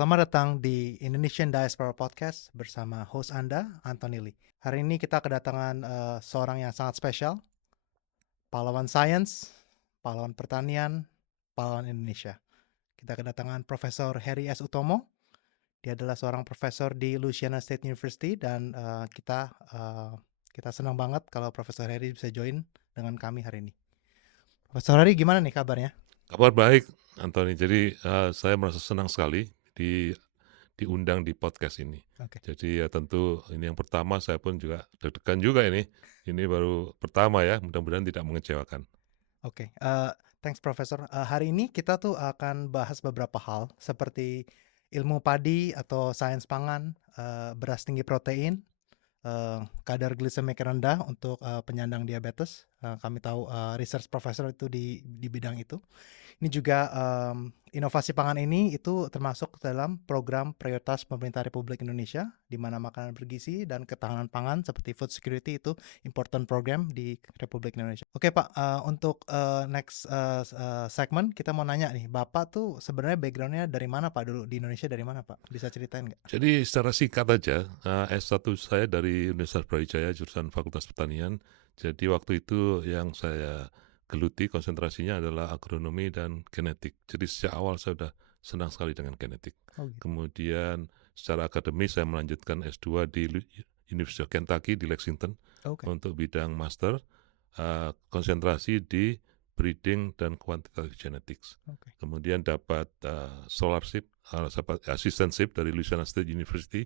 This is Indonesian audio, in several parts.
Selamat datang di Indonesian Diaspora Podcast bersama host Anda, Anthony Lee. Hari ini kita kedatangan seorang yang sangat spesial, pahlawan sains, pahlawan pertanian, pahlawan Indonesia. Kita kedatangan Profesor Heri S. Utomo. Dia adalah seorang profesor di Louisiana State University dan kita senang banget kalau Profesor Heri bisa join dengan kami hari ini. Profesor Heri, gimana nih kabarnya? Kabar baik, Anthony. Jadi saya merasa senang sekali diundang di podcast ini. Oke. Jadi ya tentu ini yang pertama, saya pun juga deg-degan juga ini. Ini baru pertama ya, mudah-mudahan tidak mengecewakan. Oke, thanks Profesor. Hari ini kita tuh akan bahas beberapa hal seperti ilmu padi atau sains pangan, beras tinggi protein, kadar glisemik rendah untuk penyandang diabetes. Kami tahu research profesor itu di bidang itu. Ini juga inovasi pangan ini itu termasuk dalam program prioritas pemerintah Republik Indonesia, di mana makanan bergizi dan ketahanan pangan seperti food security itu important program di Republik Indonesia. Oke Pak, untuk next segmen kita mau nanya nih, Bapak tuh sebenarnya backgroundnya dari mana Pak dulu di Indonesia, dari mana Pak? Bisa ceritain nggak? Jadi secara singkat aja, S1 saya dari Universitas Brawijaya, jurusan Fakultas Pertanian. Jadi waktu itu yang saya geluti konsentrasinya adalah agronomi dan genetik. Jadi sejak awal saya sudah senang sekali dengan genetik. Oh gitu. Kemudian secara akademis saya melanjutkan S2 di University of Kentucky di Lexington Oke. untuk bidang master, konsentrasi di breeding dan quantitative genetics. Oke. Kemudian dapat scholarship, assistantship dari Louisiana State University.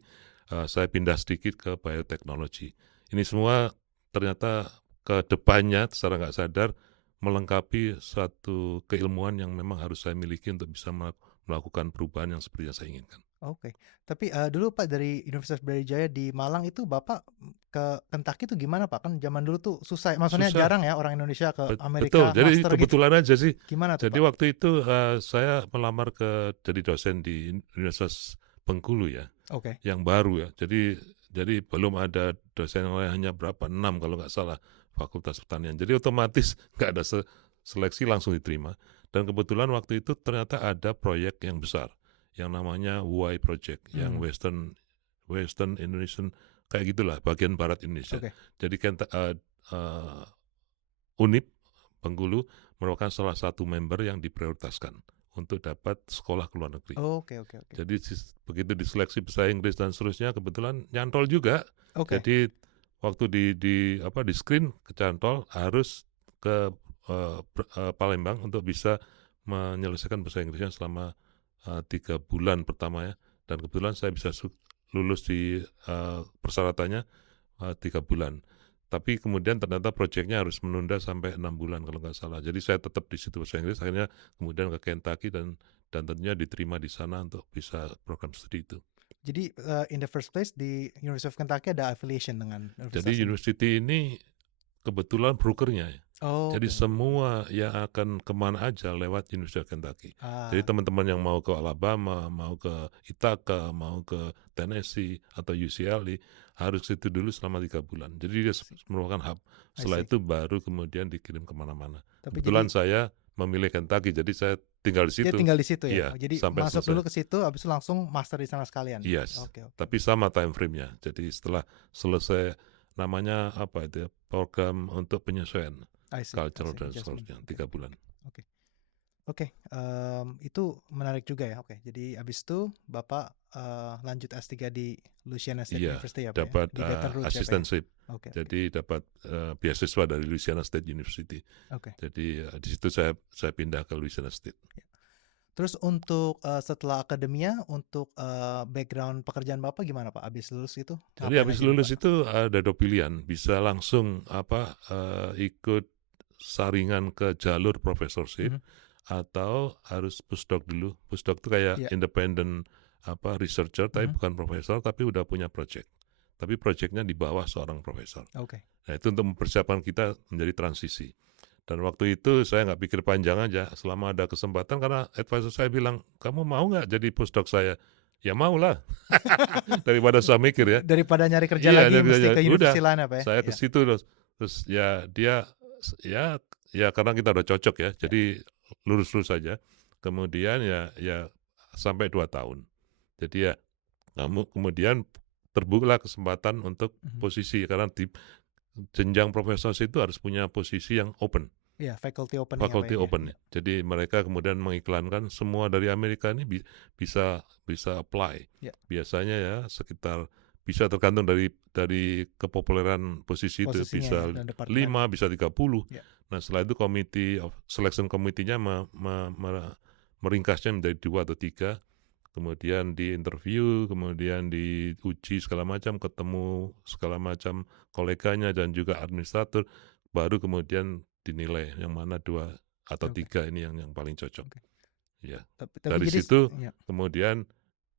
Saya pindah sedikit ke bioteknologi. Ini semua ternyata ke depannya secara nggak sadar melengkapi suatu keilmuan yang memang harus saya miliki untuk bisa melakukan perubahan yang seperti yang saya inginkan. Oke, tapi dulu Pak dari Universitas Brawijaya di Malang itu Bapak ke Kentucky itu gimana Pak? Kan zaman dulu tuh susah, maksudnya Susah, jarang ya orang Indonesia ke betul. Amerika Jadi master gitu. kebetulan aja sih. Gimana tuh Jadi Pak? waktu itu saya melamar jadi dosen di Universitas Bengkulu ya, Oke. yang baru ya. Jadi belum ada dosen yang lain, hanya berapa, 6 kalau nggak salah, Fakultas Pertanian. Jadi otomatis nggak ada seleksi, langsung diterima. Dan kebetulan waktu itu ternyata ada proyek yang besar yang namanya WY Project, yang Western Indonesian, kayak gitulah, bagian barat Indonesia. Oke. Jadi UNIP Bengkulu merupakan salah satu member yang diprioritaskan untuk dapat sekolah ke luar negeri. Oke. Jadi begitu diseleksi bahasa Inggris dan seterusnya, kebetulan nyantol juga. Oke. Jadi waktu di screen kecantol, harus ke Palembang untuk bisa menyelesaikan bahasa Inggrisnya selama 3 bulan pertama ya. Dan kebetulan saya bisa lulus di persyaratannya 3 bulan. Tapi kemudian ternyata proyeknya harus menunda sampai 6 bulan kalau nggak salah. Jadi saya tetap di situ bahasa Inggris, akhirnya kemudian ke Kentucky dan tentunya diterima di sana untuk bisa program studi itu. Jadi in the first place di University of Kentucky ada affiliation dengan universitas Jadi ini. university ini kebetulan brokernya ya. Oh, Jadi oke. semua yang akan kemana aja lewat University of Kentucky. Jadi Ah, teman-teman yang mau ke Alabama, mau ke Ithaca, mau ke Tennessee atau UCLA harus itu dulu selama 3 bulan. Jadi dia merupakan hub. I Setelah see. itu baru kemudian dikirim kemana-mana. Tapi jadi Kebetulan saya memilih Kentucky, jadi saya tinggal di dia situ. tinggal di situ ya. Iya, Oh, jadi sampai masuk dulu selesai. ke situ, habis itu langsung master di sana sekalian. Yes, Oke. tapi sama time frame-nya. Jadi setelah selesai, namanya apa itu ya, program untuk penyesuaian I see. cultural dan Adjustment. seterusnya, Oke. 3 bulan. Oke, itu menarik juga ya. Oke, jadi abis itu Bapak lanjut S3 di Louisiana State Iya, University ya Pak ya? dapat Di Baton Rouge ya Pak ya? assistantship. Oke. Jadi dapat beasiswa dari Louisiana State University. Oke. Jadi di situ saya pindah ke Louisiana State. Terus untuk setelah akademia, untuk background pekerjaan Bapak gimana Pak? Abis lulus itu Jadi ngapain habis aja nih lulus Pak? itu ada 2 pilihan, bisa langsung ikut saringan ke jalur professorship Mhm. atau harus postdoc dulu. Postdoc itu kayak Iya. independent researcher, tapi Mhm. bukan profesor, tapi udah punya project. Tapi projectnya di bawah seorang profesor. Oke. Nah itu untuk mempersiapkan kita menjadi transisi. Dan waktu itu saya nggak pikir panjang aja, selama ada kesempatan, karena advisor saya bilang, kamu mau nggak jadi postdoc saya? Ya mau lah, daripada saya mikir ya. Daripada nyari kerja Iya, lagi mesti ke udah, university lain ya Pak ya? saya ke Iya. situ terus ya dia ya ya karena kita udah cocok ya, Iya. jadi lurus-lurus saja. Kemudian ya sampai 2 tahun. Jadi ya kamu kemudian terbukalah kesempatan untuk Mhm. posisi karena di jenjang profesorship itu harus punya posisi yang open, Iya, faculty opening ya, Pak, faculty ya? open. Iya. Jadi mereka kemudian mengiklankan semua dari Amerika ini bisa bisa apply. Iya, Biasanya ya sekitar bisa tergantung dari kepopuleran posisi itu posisinya ya bisa dan departemen. 5 bisa 30. Iya, Nah, setelah itu committee of selection committee-nya meringkasnya menjadi 2 atau 3. Kemudian diinterview, kemudian diuji segala macam, ketemu segala macam koleganya dan juga administrator, baru kemudian dinilai yang mana 2 atau oke 3 ini yang paling cocok, oke. ya. Tapi Dari jadi situ iya, kemudian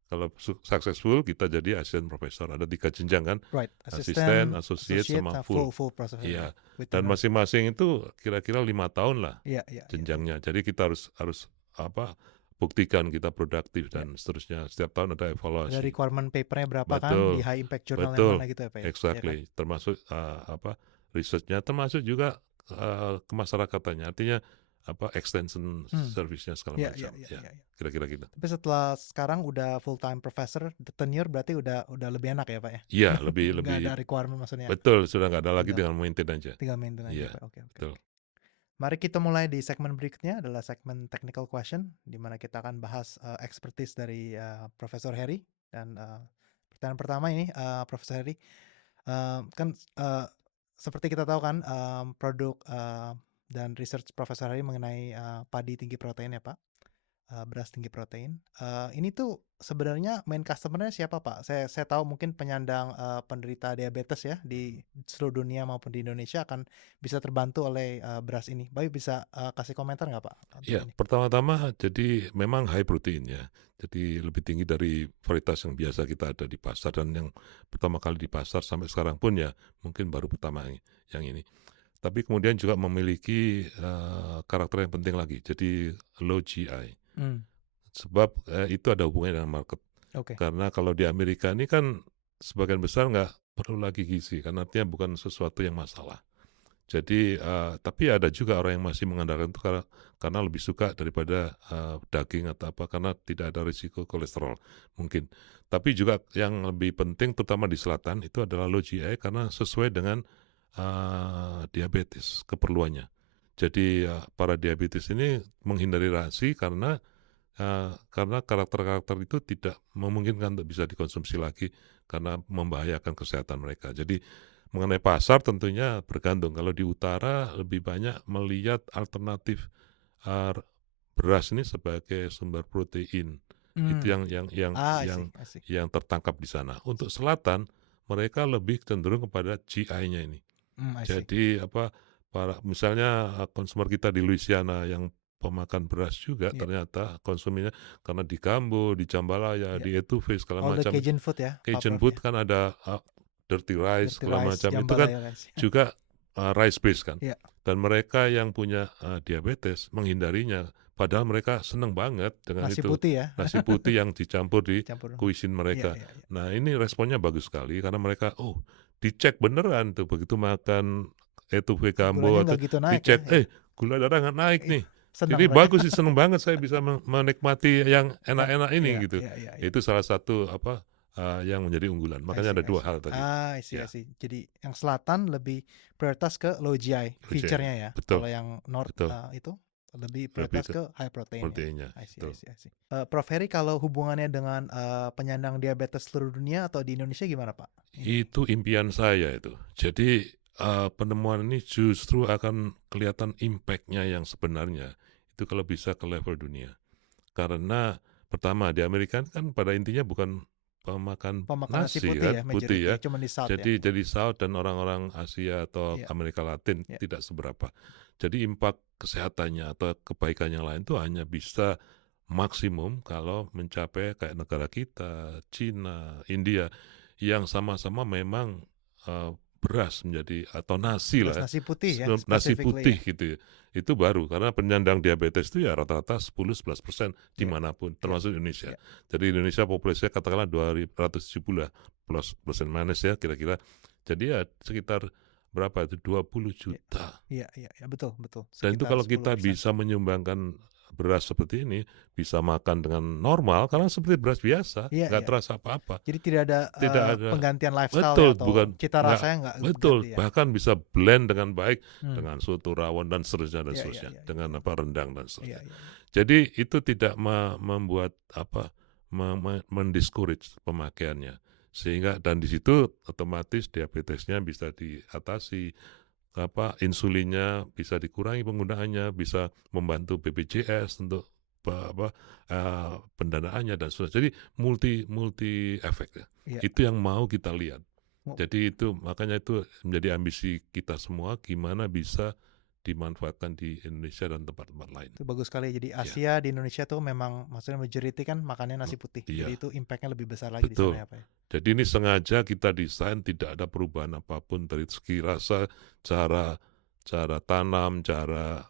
kalau successful kita jadi assistant professor, ada 3 jenjang kan, right, asisten, assistant, associate, associate, sama full. full professor ya, Iya, with dan tenure. masing-masing itu kira-kira 5 tahun lah Iya iya iya iya. jenjangnya. Jadi kita harus harus apa, buktikan kita produktif Iya. dan seterusnya. Setiap tahun ada Ada evaluasi. requirement paper-nya berapa kan, di Betul, high impact journal yang mana betul, gitu ya, Pak, ya? Iya kan? exactly. Termasuk risetnya, termasuk juga kemasyarakatan. Artinya extension Hmm, service-nya segala iya iya macam. iya Ya, iya iya. kira-kira gitu. Tapi setelah sekarang udah full time professor, tenure berarti udah lebih enak ya, Pak, ya? Iya, lebih Nggak lebih ada requirement maksudnya, betul. Sudah nggak ada lagi, tinggal dengan maintain aja. tinggal maintain aja, Iya, Pak. Oke oke betul. oke. Mari kita mulai di segmen berikutnya adalah segmen technical question, di mana kita akan bahas, expertise dari, Profesor Heri dan, pertanyaan pertama ini, Profesor Heri, kan, seperti kita tahu kan, produk, dan research Profesor Heri mengenai, padi tinggi protein ya, Pak, beras tinggi protein. Ini tuh sebenarnya main customer-nya siapa, Pak? Saya tahu mungkin penyandang, penderita diabetes ya di seluruh dunia maupun di Indonesia akan bisa terbantu oleh, beras ini. Bapak bisa, kasih komentar nggak, Pak, untuk Ya, ini? pertama-tama jadi memang high protein ya. Jadi lebih tinggi dari varietas yang biasa kita ada di pasar, dan yang pertama kali di pasar sampai sekarang pun ya mungkin baru pertama yang ini. Tapi kemudian juga memiliki karakter yang penting lagi. Jadi low GI. Mmm, Sebab itu ada hubungannya dengan market. oke. Karena kalau di Amerika ini kan sebagian besar nggak perlu lagi gizi, karena artinya bukan sesuatu yang masalah. Jadi, tapi ada juga orang yang masih mengandalkan itu karena lebih suka daripada daging atau apa, karena tidak ada risiko kolesterol mungkin. Tapi juga yang lebih penting terutama di selatan itu adalah low GI karena sesuai dengan diabetes keperluannya. Jadi, para diabetes ini menghindari nasi karena karakter-karakter itu tidak memungkinkan untuk bisa dikonsumsi lagi karena membahayakan kesehatan mereka. Jadi mengenai pasar tentunya bergantung. Kalau di utara lebih banyak melihat alternatif uh, beras ini sebagai sumber protein. Itu Mmm, I see yang I see. yang tertangkap di sana. Untuk selatan mereka lebih cenderung kepada GI-nya ini. I see. Jadi para misalnya konsumer kita di Louisiana yang pemakan beras juga Iya ternyata konsumennya karena di Gambo, di Jambalaya, iya. di Etouffee segala All the macam, Cajun food ya, Cajun favoritnya? food kan ada dirty rice Dirty segala rice, macam, itu kan jambalaya rice. juga rice base kan. Iya, Dan mereka yang punya diabetes menghindarinya, padahal mereka senang banget dengan nasi itu, putih ya, nasi putih yang dicampur di campur. kuisin Iya mereka. iya iya. Nah, ini responnya bagus sekali karena mereka, dicek beneran tuh begitu makan etouffee Gulanya Gambo atau nggak gitu naik ya? dicek, Iya. gula darah nggak naik Iya, nih. senang Jadi mereka. bagus sih, seneng banget saya bisa menikmati yang Yang enak-enak iya ini gitu. iya iya iya. Itu salah satu yang menjadi unggulan. I Makanya see ada I 2 see. hal tadi. I see I Ya, see. Jadi yang selatan lebih prioritas ke low GI OJ. feature-nya ya. Betul, Kalau yang north, betul. itu lebih Lebih prioritas ke ke high protein ya. proteinnya, I see I betul. see I see. Prof Heri kalau hubungannya dengan, penyandang diabetes seluruh dunia atau di Indonesia gimana, Pak? Ini. Itu impian saya itu. Jadi, penemuan ini justru akan kelihatan impact-nya yang sebenarnya, itu kalau bisa ke level dunia. Karena pertama di Amerika kan pada intinya bukan pemakan Pemakan nasi nasi putih kan, ya putih majority ya. ya, cuman di south ya? Jadi South dan orang-orang Asia atau Iya Amerika Latin iya. tidak seberapa. Jadi impact kesehatannya atau kebaikan yang lain itu hanya bisa maksimum kalau mencapai kayak negara kita, Cina, India, yang sama-sama memang beras menjadi atau nasi Beras lah ya, nasi putih ya nasi specifically putih ya? gitu ya. Itu baru karena penyandang diabetes itu ya rata-rata 10-11% Iya dimanapun, iya termasuk Indonesia. iya. Jadi Indonesia populasinya katakanlah 270 lah, plus plus and minus ya kira-kira. Jadi ya sekitar berapa itu, 20 Iya juta. iya iya iya, betul betul, Dan itu sekitar kalau kita 10%. bisa menyumbangkan beras seperti ini bisa makan dengan normal karena seperti beras biasa, Iya nggak iya. terasa apa-apa. Jadi tidak ada, Tidak ada penggantian lifestyle ya betul, atau bukan cita nggak rasanya nggak betul, berganti ya? bahkan bisa blend dengan baik Mmm. dengan soto rawon dan seterusnya dan Iya iya seterusnya, iya iya. dengan rendang dan Iya seterusnya. iya iya. Jadi itu tidak membuat mendiscourage pemakaiannya. Sehingga dan di situ otomatis diabetesnya bisa diatasi, insulinnya bisa dikurangi penggunaannya, bisa membantu BPJS untuk pendanaannya dan seterusnya. Jadi multi efek ya. Iya. Itu yang mau kita lihat. Mu Jadi itu makanya itu menjadi ambisi kita semua gimana bisa dimanfaatkan di Indonesia dan tempat-tempat lain. Itu bagus sekali. Jadi Ya, Asia di Indonesia tuh memang maksudnya majority kan makannya nasi putih. Jadi iya, itu impact-nya lebih besar lagi di sana betul. ya, Pak, ya? Jadi ini sengaja kita desain tidak ada perubahan apapun dari segi rasa, cara cara tanam, cara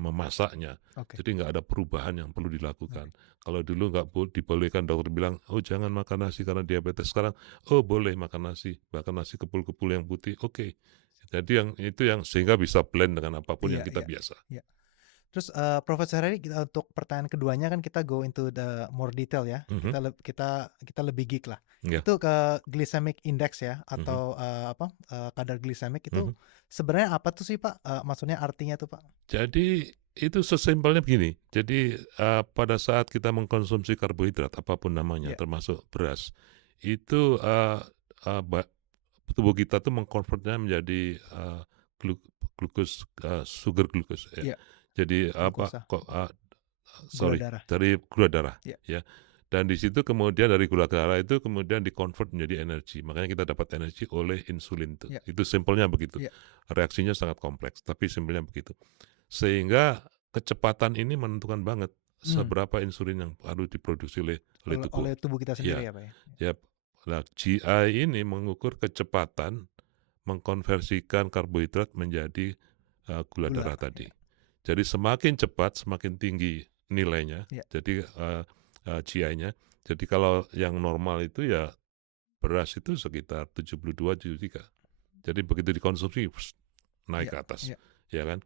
memasaknya. Oke Jadi nggak ada perubahan yang perlu oke. dilakukan. Kalau dulu nggak dibolehkan dokter bilang, oh jangan makan nasi karena diabetes. Sekarang, oh boleh makan nasi, bahkan nasi kepul-kepul yang putih, oke. Jadi yang itu yang sehingga bisa blend dengan apapun yang Iya kita iya biasa. iya. Terus, Profesor Heri kita untuk pertanyaan keduanya kan kita go into the more detail ya. Mhm, Kita lebih geek lah. ya, Itu ke glycemic index ya mhm, atau, kadar glisemik itu mhm. sebenarnya apa tuh sih, Pak? Maksudnya artinya tuh, Pak? Jadi itu sesimpelnya begini, jadi, pada saat kita mengkonsumsi karbohidrat apapun namanya Iya termasuk beras, itu, eee eee, ba tubuh kita tuh mengkonvertnya menjadi, glu glukos, sugar glukos ya. iya, Jadi glukosa, gula sorry, darah. dari gula darah Iya, ya. Dan di situ kemudian dari gula darah itu kemudian dikonvert menjadi energi, makanya kita dapat energi oleh insulin tuh. iya Itu simpelnya begitu. iya. Reaksinya sangat kompleks, tapi simpelnya begitu. Sehingga kecepatan ini menentukan banget Mmm, seberapa insulin yang harus diproduksi oleh tubuh. oleh tubuh kita sendiri Ya, ya, Pak, ya? ya. Nah, GI ini mengukur kecepatan mengkonversikan karbohidrat menjadi gula Gula, darah iya tadi. Jadi semakin cepat, semakin tinggi nilainya. iya. Jadi GI-nya. Jadi kalau yang normal itu ya beras itu sekitar 72, 73. Jadi begitu dikonsumsi naik Iya ke atas, iya. ya kan?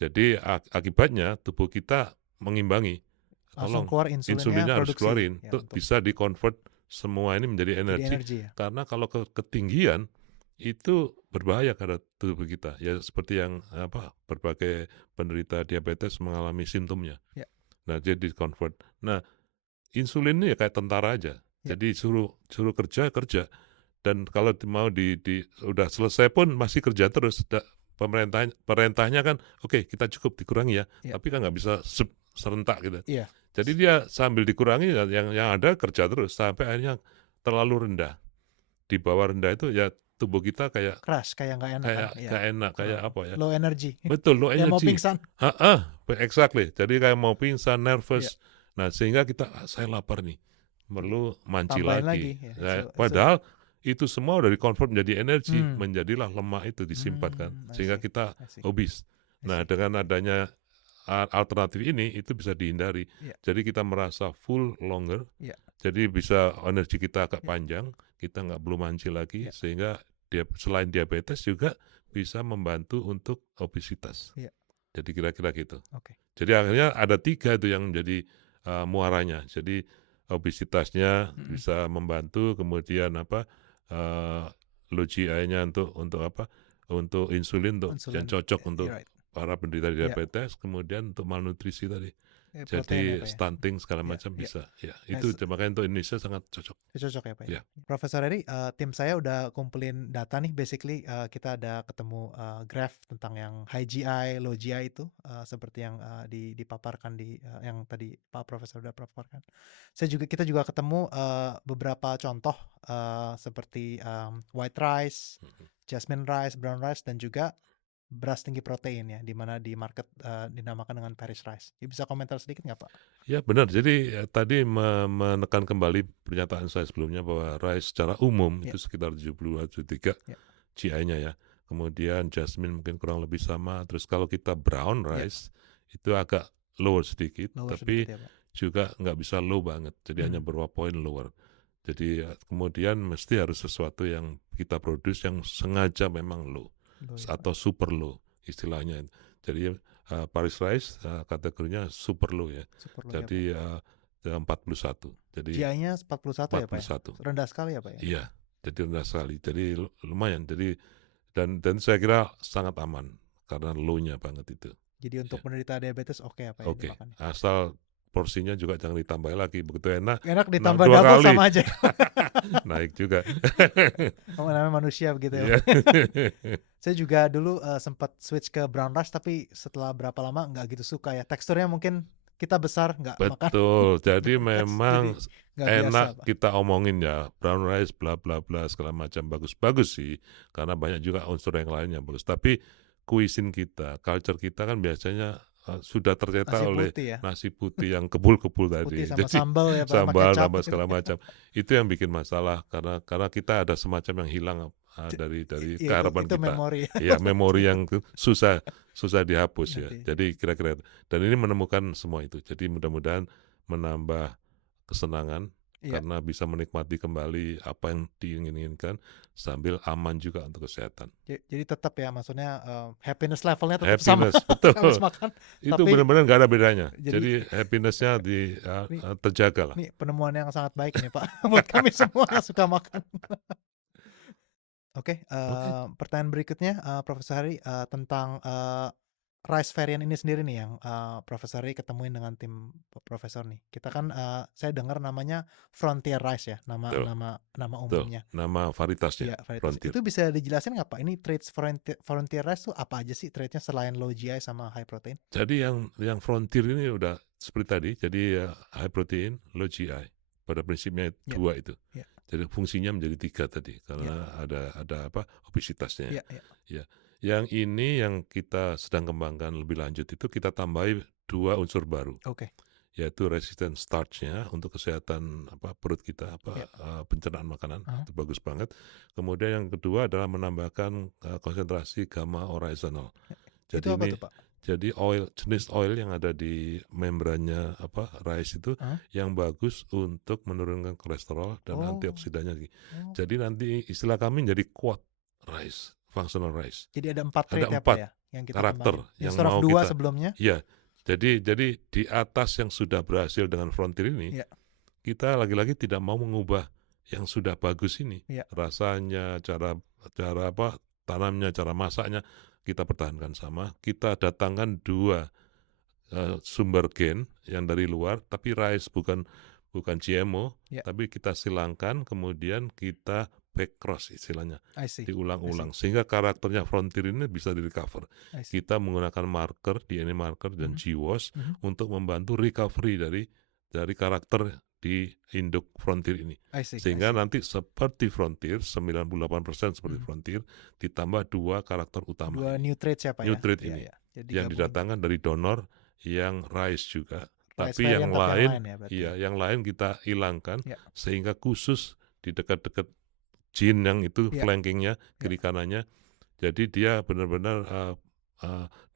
Jadi akibatnya tubuh kita mengimbangi, Langsung tolong keluar insulinnya insulinnya harus produksi keluarin, ya tuh untuk bisa dikonvert semua ini menjadi jadi energi, energi ya? karena kalau ketinggian itu berbahaya pada tubuh kita. Ya seperti yang berbagai penderita diabetes mengalami simptomnya. Iya Nah, jadi di-convert. Nah, insulin ini ya kayak tentara aja. iya Jadi suruh suruh kerja, kerja. Dan kalau mau udah selesai pun masih kerja terus. Perintahnya kan, oke kita cukup dikurangi ya, iya tapi kan nggak bisa serentak gitu. iya. Jadi dia sambil dikurangi ya, yang ada kerja terus sampai akhirnya terlalu rendah. Di bawah rendah itu ya tubuh kita kayak Crash, kayak nggak enak kan? kayak Iya, kayak enak, kayak apa ya? low energy, Betul, low kayak mau energy. pingsan. Heeh, exactly. Jadi kayak mau pingsan, Iya, nervous. Nah, sehingga kita, saya lapar nih, perlu manci tambahin lagi. lagi ya, Nah, padahal itu semua udah di-convert menjadi energi, mmm, menjadilah lemak itu disimpan kan, I sehingga see kita I see obes. I Nah, see. dengan adanya alternatif ini, itu bisa dihindari. Iya Jadi kita merasa full longer, iya jadi bisa energi kita agak iya panjang, kita nggak perlu manci lagi, iya sehingga selain diabetes juga bisa membantu untuk obesitas. iya, Jadi kira-kira gitu. oke. Jadi akhirnya ada 3 itu yang menjadi, muaranya. Jadi obesitasnya Mhm, bisa membantu, kemudian eee, low GI-nya untuk insulin yang insulin, cocok untuk you're right. para penderita Iya, diabetes, kemudian untuk malnutrisi tadi. protein ya, Jadi Pak, ya? stunting segala Iya macam iya. bisa, ya. Nah Itu makanya untuk Indonesia sangat cocok, cocok ya, Pak, ya? ya. Profesor Heri, tim saya udah kumpulin data nih basically, kita ada ketemu, graph tentang yang high GI, low GI itu, seperti yang, dipaparkan yang tadi Pak Profesor udah paparkan. Kita juga ketemu, beberapa contoh, seperti, white rice, Mhm. jasmine rice, brown rice, dan juga beras tinggi protein ya, di mana di market, dinamakan dengan Paris rice. Bisa komentar sedikit nggak, Pak? Ya benar, jadi tadi menekan kembali pernyataan saya sebelumnya bahwa rice secara umum Ya itu sekitar 72, 73 ya GI-nya ya. Kemudian jasmine mungkin kurang lebih sama. Terus kalau kita brown ya, rice itu agak lower sedikit, lower sedikit tapi ya, Pak? juga nggak bisa low banget. Jadi hanya Mmm, beberapa poin lower. Jadi kemudian mesti harus sesuatu yang kita produce yang sengaja memang low low ya, Pak? atau super low istilahnya. Jadi Paris Rice kategorinya super low ya. Super low ya, Pak. Jadi 41. Jadi GI-nya 41 ya, Pak ya? 41. Rendah sekali ya, Pak ya? Iya, jadi rendah sekali. Jadi lumayan. Jadi dan saya kira sangat aman karena low-nya banget itu. Jadi untuk Ya. penderita diabetes oke ya, Pak ya Oke, dimakan? asal porsinya juga jangan ditambah lagi. Begitu enak, Enak ditambah 2 double kali. sama aja. Naik juga. Namanya manusia begitu ya, Iya. Pak. Saya juga dulu sempat switch ke brown rice, tapi setelah berapa lama nggak gitu suka ya. Teksturnya mungkin kita besar nggak makan Betul, jadi brown rice, jadi memang nggak biasa, enak Pak. kita omongin ya, brown rice bla bla bla segala macam bagus-bagus sih, karena banyak juga unsur yang lain yang bagus. Tapi cuisine kita, culture kita kan biasanya sudah tercetak Nasi oleh putih ya, nasi putih yang kebul-kebul putih tadi. sama Jadi sambal ya, Pak, sama sambal kecap. tambah segala macam. Itu yang bikin masalah karena kita ada semacam yang hilang dari Iya, keharapan itu kita. memori. Ya, memori yang susah dihapus ya. Nanti. Jadi kira-kira dan ini menemukan semua itu. Jadi mudah-mudahan menambah kesenangan Iya. karena bisa menikmati kembali apa yang diinginkan sambil aman juga untuk kesehatan. Jadi tetap ya, maksudnya happiness levelnya tetap sama Happiness, betul. habis makan. Itu Tapi benar-benar nggak ada bedanya. jadi Jadi happiness-nya terjaga lah. ini penemuan yang sangat baik nih, Pak, buat kami semua yang suka makan. Oke, Oke. pertanyaan berikutnya, Profesor Hari, tentang rice variant ini sendiri nih yang Profesor Hari ketemuin dengan tim Profesor nih. Kita kan saya dengar namanya Frontier Rice ya, nama Betul, nama nama betul. umumnya. Nama varietasnya Iya, varietas. Frontier. Itu bisa dijelasin nggak, Pak? Ini traits Frontier Rice tuh apa aja sih traitsnya selain low GI sama high protein? Jadi yang Frontier ini udah seperti tadi, jadi high protein, low GI. Pada prinsipnya Ya, dua itu. ya, Jadi fungsinya menjadi 3 tadi ya, karena ada obesitasnya. ya, ya. Ya. Yang ini yang kita sedang kembangkan lebih lanjut itu kita tambahi 2 unsur baru, Oke. yaitu resistant starch-nya untuk kesehatan perut kita, Ya. pencernaan makanan, Aha. itu bagus banget. Kemudian yang kedua adalah menambahkan konsentrasi gamma oryzanol. Itu Jadi apa ini tuh, Pak? jadi jenis oil yang ada di membrannya rice itu Hah? yang bagus untuk menurunkan kolesterol dan Oh, antioksidannya. oh. Jadi nanti istilah kami jadi quad rice, functional rice. Jadi ada 4 Ada trait ya, Pak 4 ya, yang kita karakter kembangin. yang Instead of mau 2 kita. sebelumnya. Iya. Jadi di atas yang sudah berhasil dengan Frontier ini, Ya. kita lagi-lagi tidak mau mengubah yang sudah bagus ini. Ya. Rasanya, cara tanamnya, cara masaknya kita pertahankan sama. Kita datangkan 2 sumber gen yang dari luar, tapi rice bukan GMO, Ya. tapi kita silangkan kemudian kita back cross istilahnya, I see. diulang-ulang sehingga karakternya Frontier ini bisa direcover. I see. Kita menggunakan marker, DNA marker dan GWAS untuk membantu recovery dari karakter di induk Frontier ini. I see. Sehingga nanti seperti Frontier, 98% seperti Frontier, ditambah 2 karakter utama. 2 new traits ya, Pak New ya? trait Iya, ini iya. Jadi yang gabungin. didatangkan dari donor yang rice juga. Rice Tapi yang variant lain, ya berarti. iya, yang lain kita hilangkan Ya. sehingga khusus di dekat-dekat gene yang itu Ya. flankingnya kiri kanannya. Jadi dia benar-benar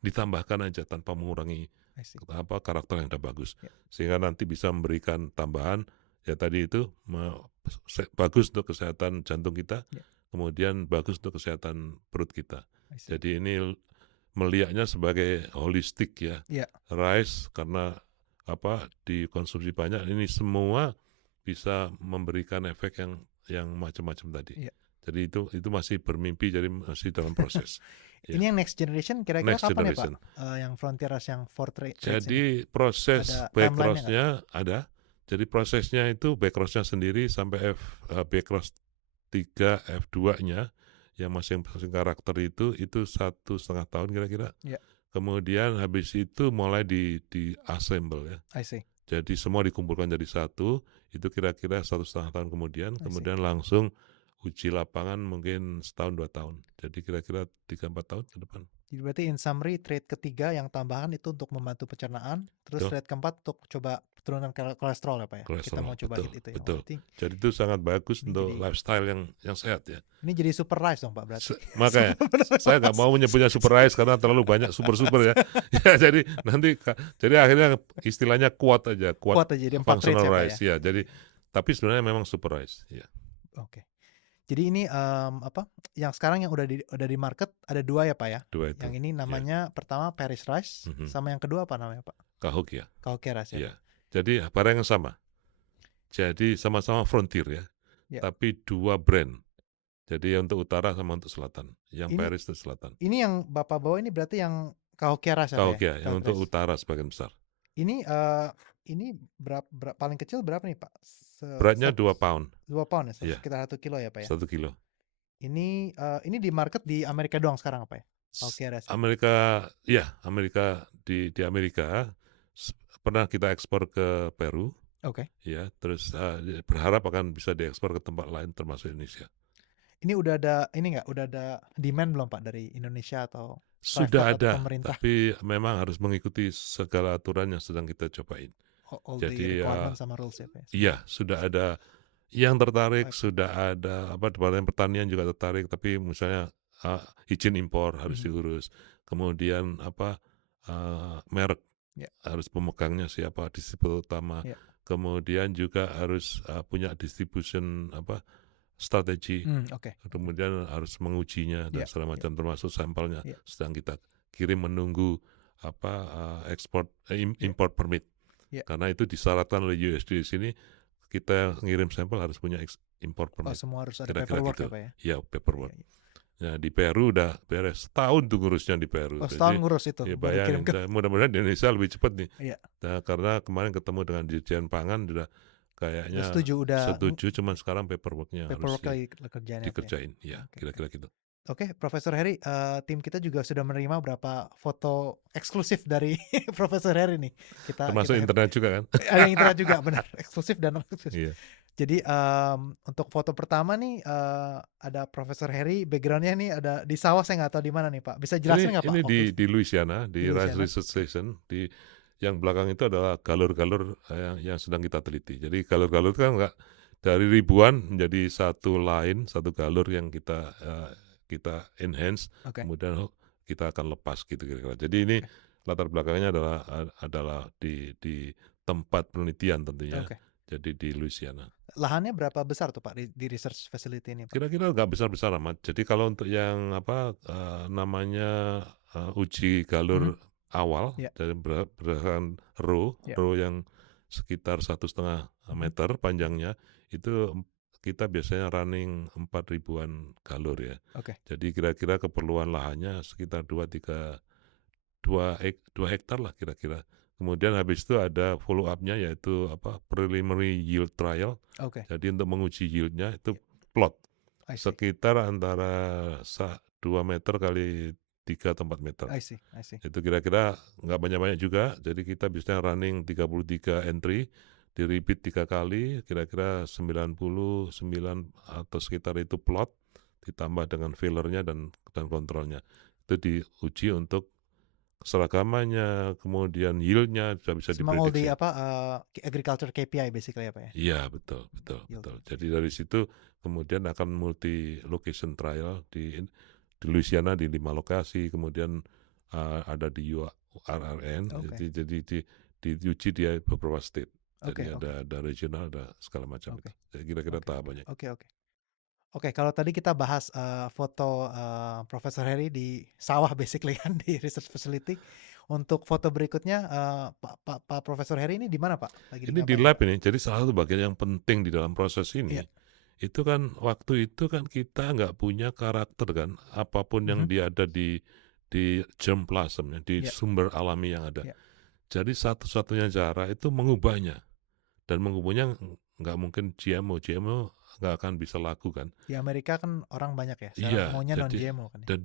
ditambahkan aja tanpa mengurangi I see. karakter yang udah bagus. Ya. Sehingga nanti bisa memberikan tambahan ya tadi itu bagus untuk kesehatan jantung kita, Ya. kemudian bagus untuk kesehatan perut kita. I see. Jadi ini melihatnya sebagai holistik ya. Ya. Rice karena dikonsumsi banyak, ini semua bisa memberikan efek yang macam-macam tadi. Ya. Jadi itu masih bermimpi, jadi masih dalam proses. Ya. Ini yang next generation kira-kira Next kapan generation. ya, Pak? Yang Frontier Rice yang 4 traits ini. Jadi proses Ada back timeline-nya cross-nya ada. Jadi prosesnya itu back cross-nya sendiri sampai back cross 3 F2-nya yang masing-masing karakter itu 1,5 tahun kira-kira. Ya. Kemudian habis itu mulai di assemble ya. I see. Jadi semua dikumpulkan jadi satu, itu kira-kira 1,5 tahun kemudian, I see. kemudian langsung uji lapangan mungkin 1-2 tahun. Jadi kira-kira 3-4 tahun ke depan. Jadi berarti in summary trait ketiga yang tambahan itu untuk membantu pencernaan, terus Betul. trait keempat untuk coba turunkan kolesterol ya, Pak ya. Kita Kolesterol, mau coba betul, hit itu ya. betul. Berarti Jadi itu sangat bagus ini untuk jadi- lifestyle yang sehat ya. ini jadi super rice dong, Pak, berarti. Makanya saya nggak mau menyebutnya super rice karena terlalu banyak super ya. Ya jadi akhirnya istilahnya kuat aja, Kuat aja jadi 4 traits functional ya, Pak rice ya. Jadi tapi sebenarnya memang super rice ya. Oke. Jadi ini, apa, yang sekarang yang udah di market ada 2 ya, Pak, ya? 2 itu. Yang ini Ya. namanya pertama Paris Rice, Mhm. sama yang kedua apa namanya, Pak? Kahok ya. Cahokia Rice ya, Pak? Iya. Jadi barang yang sama. Jadi sama-sama Frontier ya, Ya. tapi 2 brand. Jadi untuk utara sama untuk selatan. Yang Ini Paris itu selatan. ini yang Bapak bawa ini berarti yang Cahokia Rice ya, Pak, ya? Cahokia yang Cahokia untuk Rice. utara sebagian besar. Ini paling kecil berapa nih, Pak? Se Beratnya sat 2 pound. 2 pound ya? Iya, Sekitar 1 kilo ya, Pak, ya? 1 kilo. Ini di market di Amerika doang sekarang, Pak, ya? Cahokia Rice ini? Amerika ya, Amerika di Amerika s pernah kita ekspor ke Peru Oke. ya, terus, berharap akan bisa diekspor ke tempat lain termasuk Indonesia. Ini udah ada demand belum, Pak, dari Indonesia atau Sudah private atau ada, pemerintah? tapi memang harus mengikuti segala aturan yang sedang kita cobain. All the Jadi, requirement sama rules ya, Pak, ya? iya, sudah ada yang tertarik, Baik. sudah ada Departemen Pertanian juga tertarik, tapi misalnya, eee, izin impor harus Mhm. diurus. Kemudian merek Ya, harus pemegangnya siapa, distributor utama. ya. Kemudian juga harus, punya distribution strategi. Oke, oke. Kemudian harus mengujinya dan Ya, segala ya, macam termasuk sampelnya ya, sedang kita kirim menunggu ya, import permit. ya. Karena itu disyaratkan oleh USDA di sini, kita ngirim sampel harus punya import Oh, permit, semua harus ada kira-kira paperwork gitu. ya, Pak, ya? Ya, Iya, paperwork. iya. Nah, di Peru udah beres, setahun tuh ngurusnya di Peru. Oh, setahun Jadi, ngurus itu ya baru kirim bayangin, ke mudah-mudahan di Indonesia lebih cepat nih. iya, Nah, karena kemarin ketemu dengan Dirjen Pangan sudah udah kayaknya setuju, setuju, cuman sekarang paperwork-nya harus paperwork lagi kerjaannya, Pak, ya? dikerjain. Ya, Oke, oke. kira-kira gitu. Oke, Profesor Heri, tim kita juga sudah menerima beberapa foto eksklusif dari Profesor Heri nih. Kita Termasuk internet juga kan? ada yang internet juga, benar, eksklusif dan non eksklusif. Iya. Jadi, untuk foto pertama nih, ada Profesor Heri, background-nya nih ada di sawah, saya nggak tahu di mana nih, Pak. Bisa jelasin nggak, Pak, Ini waktu di Louisiana, di di Rice Louisiana? Research Station, yang belakang itu adalah galur-galur, yang sedang kita teliti. Jadi galur-galur itu kan nggak dari ribuan menjadi satu line, satu galur yang kita enhance, Oke, kemudian kita akan lepas gitu kira-kira. Jadi ini oke, latar belakangnya adalah di tempat penelitian tentunya, oke. jadi di Louisiana. Lahannya berapa besar tuh, Pak, di research facility ini, Pak? Kira-kira nggak besar-besar amat. Jadi kalau untuk yang namanya, uji Mhm, galur awal iya, dari berdasarkan iya, row yang sekitar 1,5 mhm, meter iya, panjangnya, itu kita biasanya running 4 ribuan galur ya. oke, Jadi kira-kira keperluan lahannya sekitar 2 hektar lah kira-kira. Kemudian habis itu ada follow up-nya yaitu preliminary yield trial. oke, Jadi untuk menguji yield-nya itu iya, plot I see, sekitar antara 2 meter kali 3 atau 4 meter. I see, I see. Itu kira-kira nggak banyak-banyak juga, jadi kita biasanya running 33 entry, di-repeat 3 kali, kira-kira 99 atau sekitar itu plot, ditambah dengan fillernya dan kontrolnya. Itu diuji untuk keseragamannya, kemudian yield-nya sudah bisa Sama all the diprediksi. apa, agriculture KPI basically ya, Pak, ya? Iya, betul, betul, Yield betul. KPI. Jadi dari situ kemudian akan multi location trial di Louisiana di 5 lokasi, kemudian ada di URRN, Oke, jadi diuji di beberapa state. oke, Jadi oke, ada regional, ada segala macam oke, itu. Jadi kira-kira oke, tahapannya. oke, oke. Oke, kalau tadi kita bahas, foto, Profesor Heri di sawah basically kan di research facility. Untuk foto berikutnya, Pak Profesor Heri ini di mana, Pak? Lagi Ini di ngapain, lab Pak? ini, jadi salah satu bagian yang penting di dalam proses Iya, ini, itu kan waktu itu kan kita nggak punya karakter kan, apapun yang mhm, dia ada di germplasm ya, di iya, sumber alami yang ada. iya. Jadi satu-satunya cara itu mengubahnya, dan mengubahnya nggak mungkin GMO, GMO nggak akan bisa laku kan. Di Amerika kan orang banyak ya, sekarang Iya, maunya non jadi GMO kan ya? dan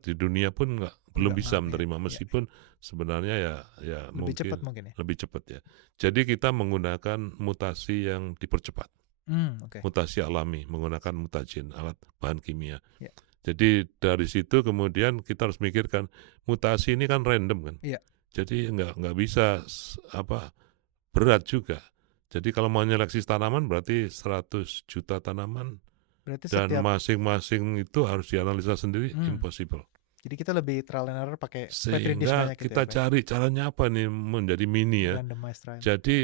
di dunia pun belum Nggak bisa iya, menerima iya. meskipun sebenarnya ya Lebih cepat mungkin mungkin ya? lebih cepat ya. Jadi kita menggunakan mutasi yang dipercepat, Oke, mutasi alami menggunakan mutagen, alat bahan kimia. iya, Jadi dari situ kemudian kita harus mikirkan mutasi ini kan random kan. iya. Jadi nggak bisa berat juga. Jadi kalau mau menyeleksi tanaman berarti 100 juta tanaman Berarti dan setiap masing-masing itu harus dianalisa sendiri, mmm, impossible. jadi kita lebih trial and error pakai 3D Sehingga sebanyak itu ya, kita Pak, ya? cari caranya apa nih menjadi mini ya. Randomized trial. Jadi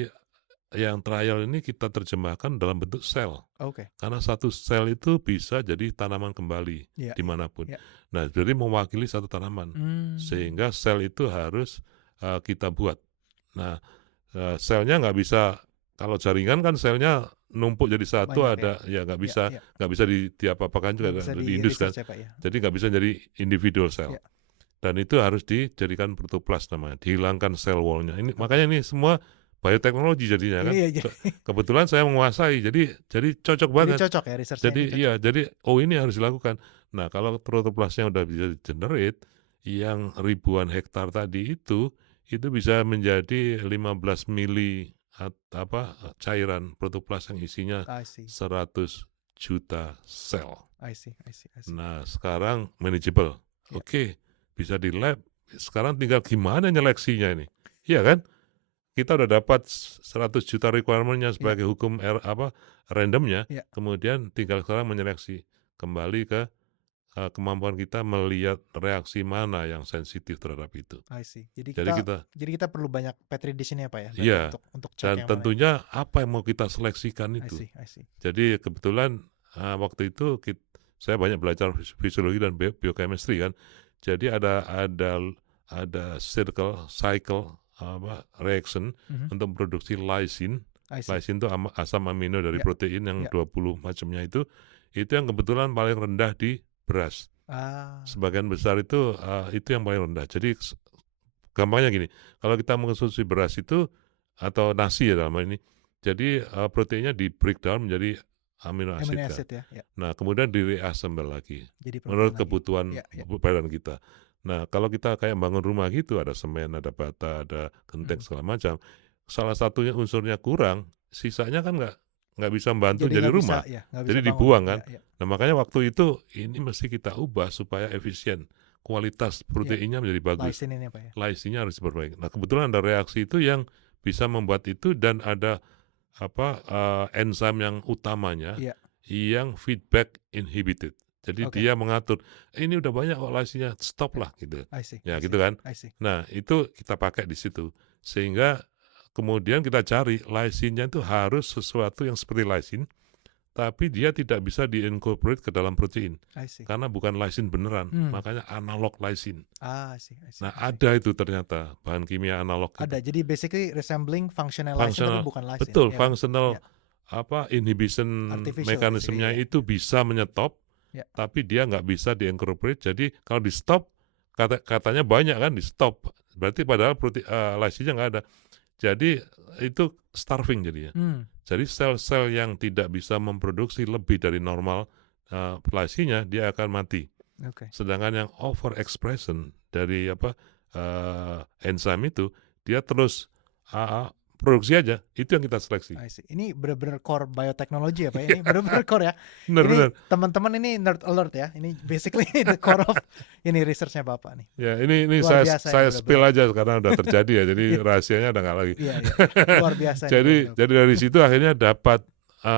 yang trial ini kita terjemahkan dalam bentuk sel. Oke. Karena satu sel itu bisa jadi tanaman kembali Iya iya dimanapun. iya. Nah, jadi mewakili satu tanaman. Mmm. Sehingga sel itu harus kita buat. Nah, selnya nggak bisa, kalau jaringan kan selnya numpuk jadi satu, Banyak ya? ada ya Iya iya. nggak bisa diapa-apakan juga, Nggak bisa diindus kan. di-research ya, Pak, ya? Jadi nggak bisa jadi individual Iya. sel. Dan itu harus dijadikan protoplas namanya, dihilangkan cell wall-nya. Ini Oke. makanya ini semua bioteknologi jadinya kan. Ini ya jadi Kebetulan saya menguasai, jadi cocok jadi banget. cocok ya, research-nya ini Jadi cocok? iya, jadi oh ini harus dilakukan. Nah, kalau protoplasnya udah bisa di-generate, yang ribuan hektar tadi itu bisa menjadi 15 mili cairan protoplas yang isinya I see 100 juta sel. I see I see I see. Nah, sekarang manageable. Iya Oke, bisa di lab. Sekarang tinggal gimana nyeleksinya ini. Iya kan? Kita udah dapat 100 juta requirement-nya iya sebagai hukum randomnya, iya, kemudian tinggal sekarang menyeleksi. Kembali ke kemampuan kita melihat reaksi mana yang sensitif terhadap itu. I see. Jadi Jadi kita kita jadi kita perlu banyak petri dish ini ya, Pak, ya, berarti iya, untuk cek dan yang mana yang tentunya apa yang mau kita seleksikan I itu. see I see. Jadi kebetulan waktu itu saya banyak belajar fisiologi dan biochemistry kan. Jadi ada cycle reaction Mhm, untuk memproduksi lysine. I see. Lysine itu asam amino dari Iya protein yang iya. 20 macamnya itu yang kebetulan paling rendah di beras. Ah, Sebagian besar itu yang paling rendah. Jadi gampangnya gini, kalau kita mengkonsumsi beras itu atau nasi ya dalam hal ini, jadi proteinnya di-breakdown menjadi amino amino acid kan. acid ya? Iya. Nah, kemudian di-reassemble lagi Jadi protein menurut lagi. kebutuhan Iya iya. badan kita. Nah, kalau kita kayak bangun rumah gitu, ada semen, ada bata, ada genteng Mhm. segala macam, salah satunya unsurnya kurang, sisanya kan nggak bisa membantu Jadi jadi nggak bisa rumah. ya, nggak bisa Jadi bangun ya? dibuang kan. Iya iya Nah, makanya waktu itu ini mesti kita ubah supaya efisien. Kualitas iya. proteinnya menjadi bagus. Lysine ini ya, Pak, ya? Lysine-nya harus diperbaiki. Nah, kebetulan ada reaksi itu yang bisa membuat itu dan ada enzim yang utamanya Iya. yang feedback inhibited. Jadi Oke. dia mengatur, ini udah banyak kok lysine-nya, stop Iya. lah gitu. I see Ya I gitu see kan. I see. Nah, itu kita pakai di situ. Sehingga kemudian kita cari lysine-nya itu harus sesuatu yang seperti lysine, tapi dia tidak bisa di-incorporate ke dalam protein. I see. Karena bukan lysine beneran, Mmm. makanya analog lysine. I see I see Nah, I see. ada itu ternyata bahan kimia analog itu. Ada, jadi basically resembling functional lysine tapi Functional, bukan lysine, betul, iya kan? functional Iya, inhibition artificial mekanismenya basically ya? itu Iya bisa menyetop, iya. tapi dia nggak bisa di-incorporate. Jadi kalau di-stop, katanya banyak kan di-stop, berarti padahal lysine-nya nggak ada. Jadi itu starving jadinya. Mmm, Jadi sel-sel yang tidak bisa memproduksi lebih dari normal lysine-nya, dia akan mati. oke. Sedangkan yang overexpression dari enzim itu, dia terus produksi aja, itu yang kita seleksi. I see. Ini bener-bener core biotechnology ya, Pak, ya? Ini bener-bener core ya? Benar Ini benar. teman-teman ini nerd alert ya? Ini basically the core of ini research-nya Bapak nih. Ya ini Luar saya biasa ini saya spill bener-bener. aja karena udah terjadi ya, jadi Iya rahasianya udah nggak lagi. iya iya. Luar biasa ini Jadi bener-bener, Pak. jadi dari situ akhirnya dapat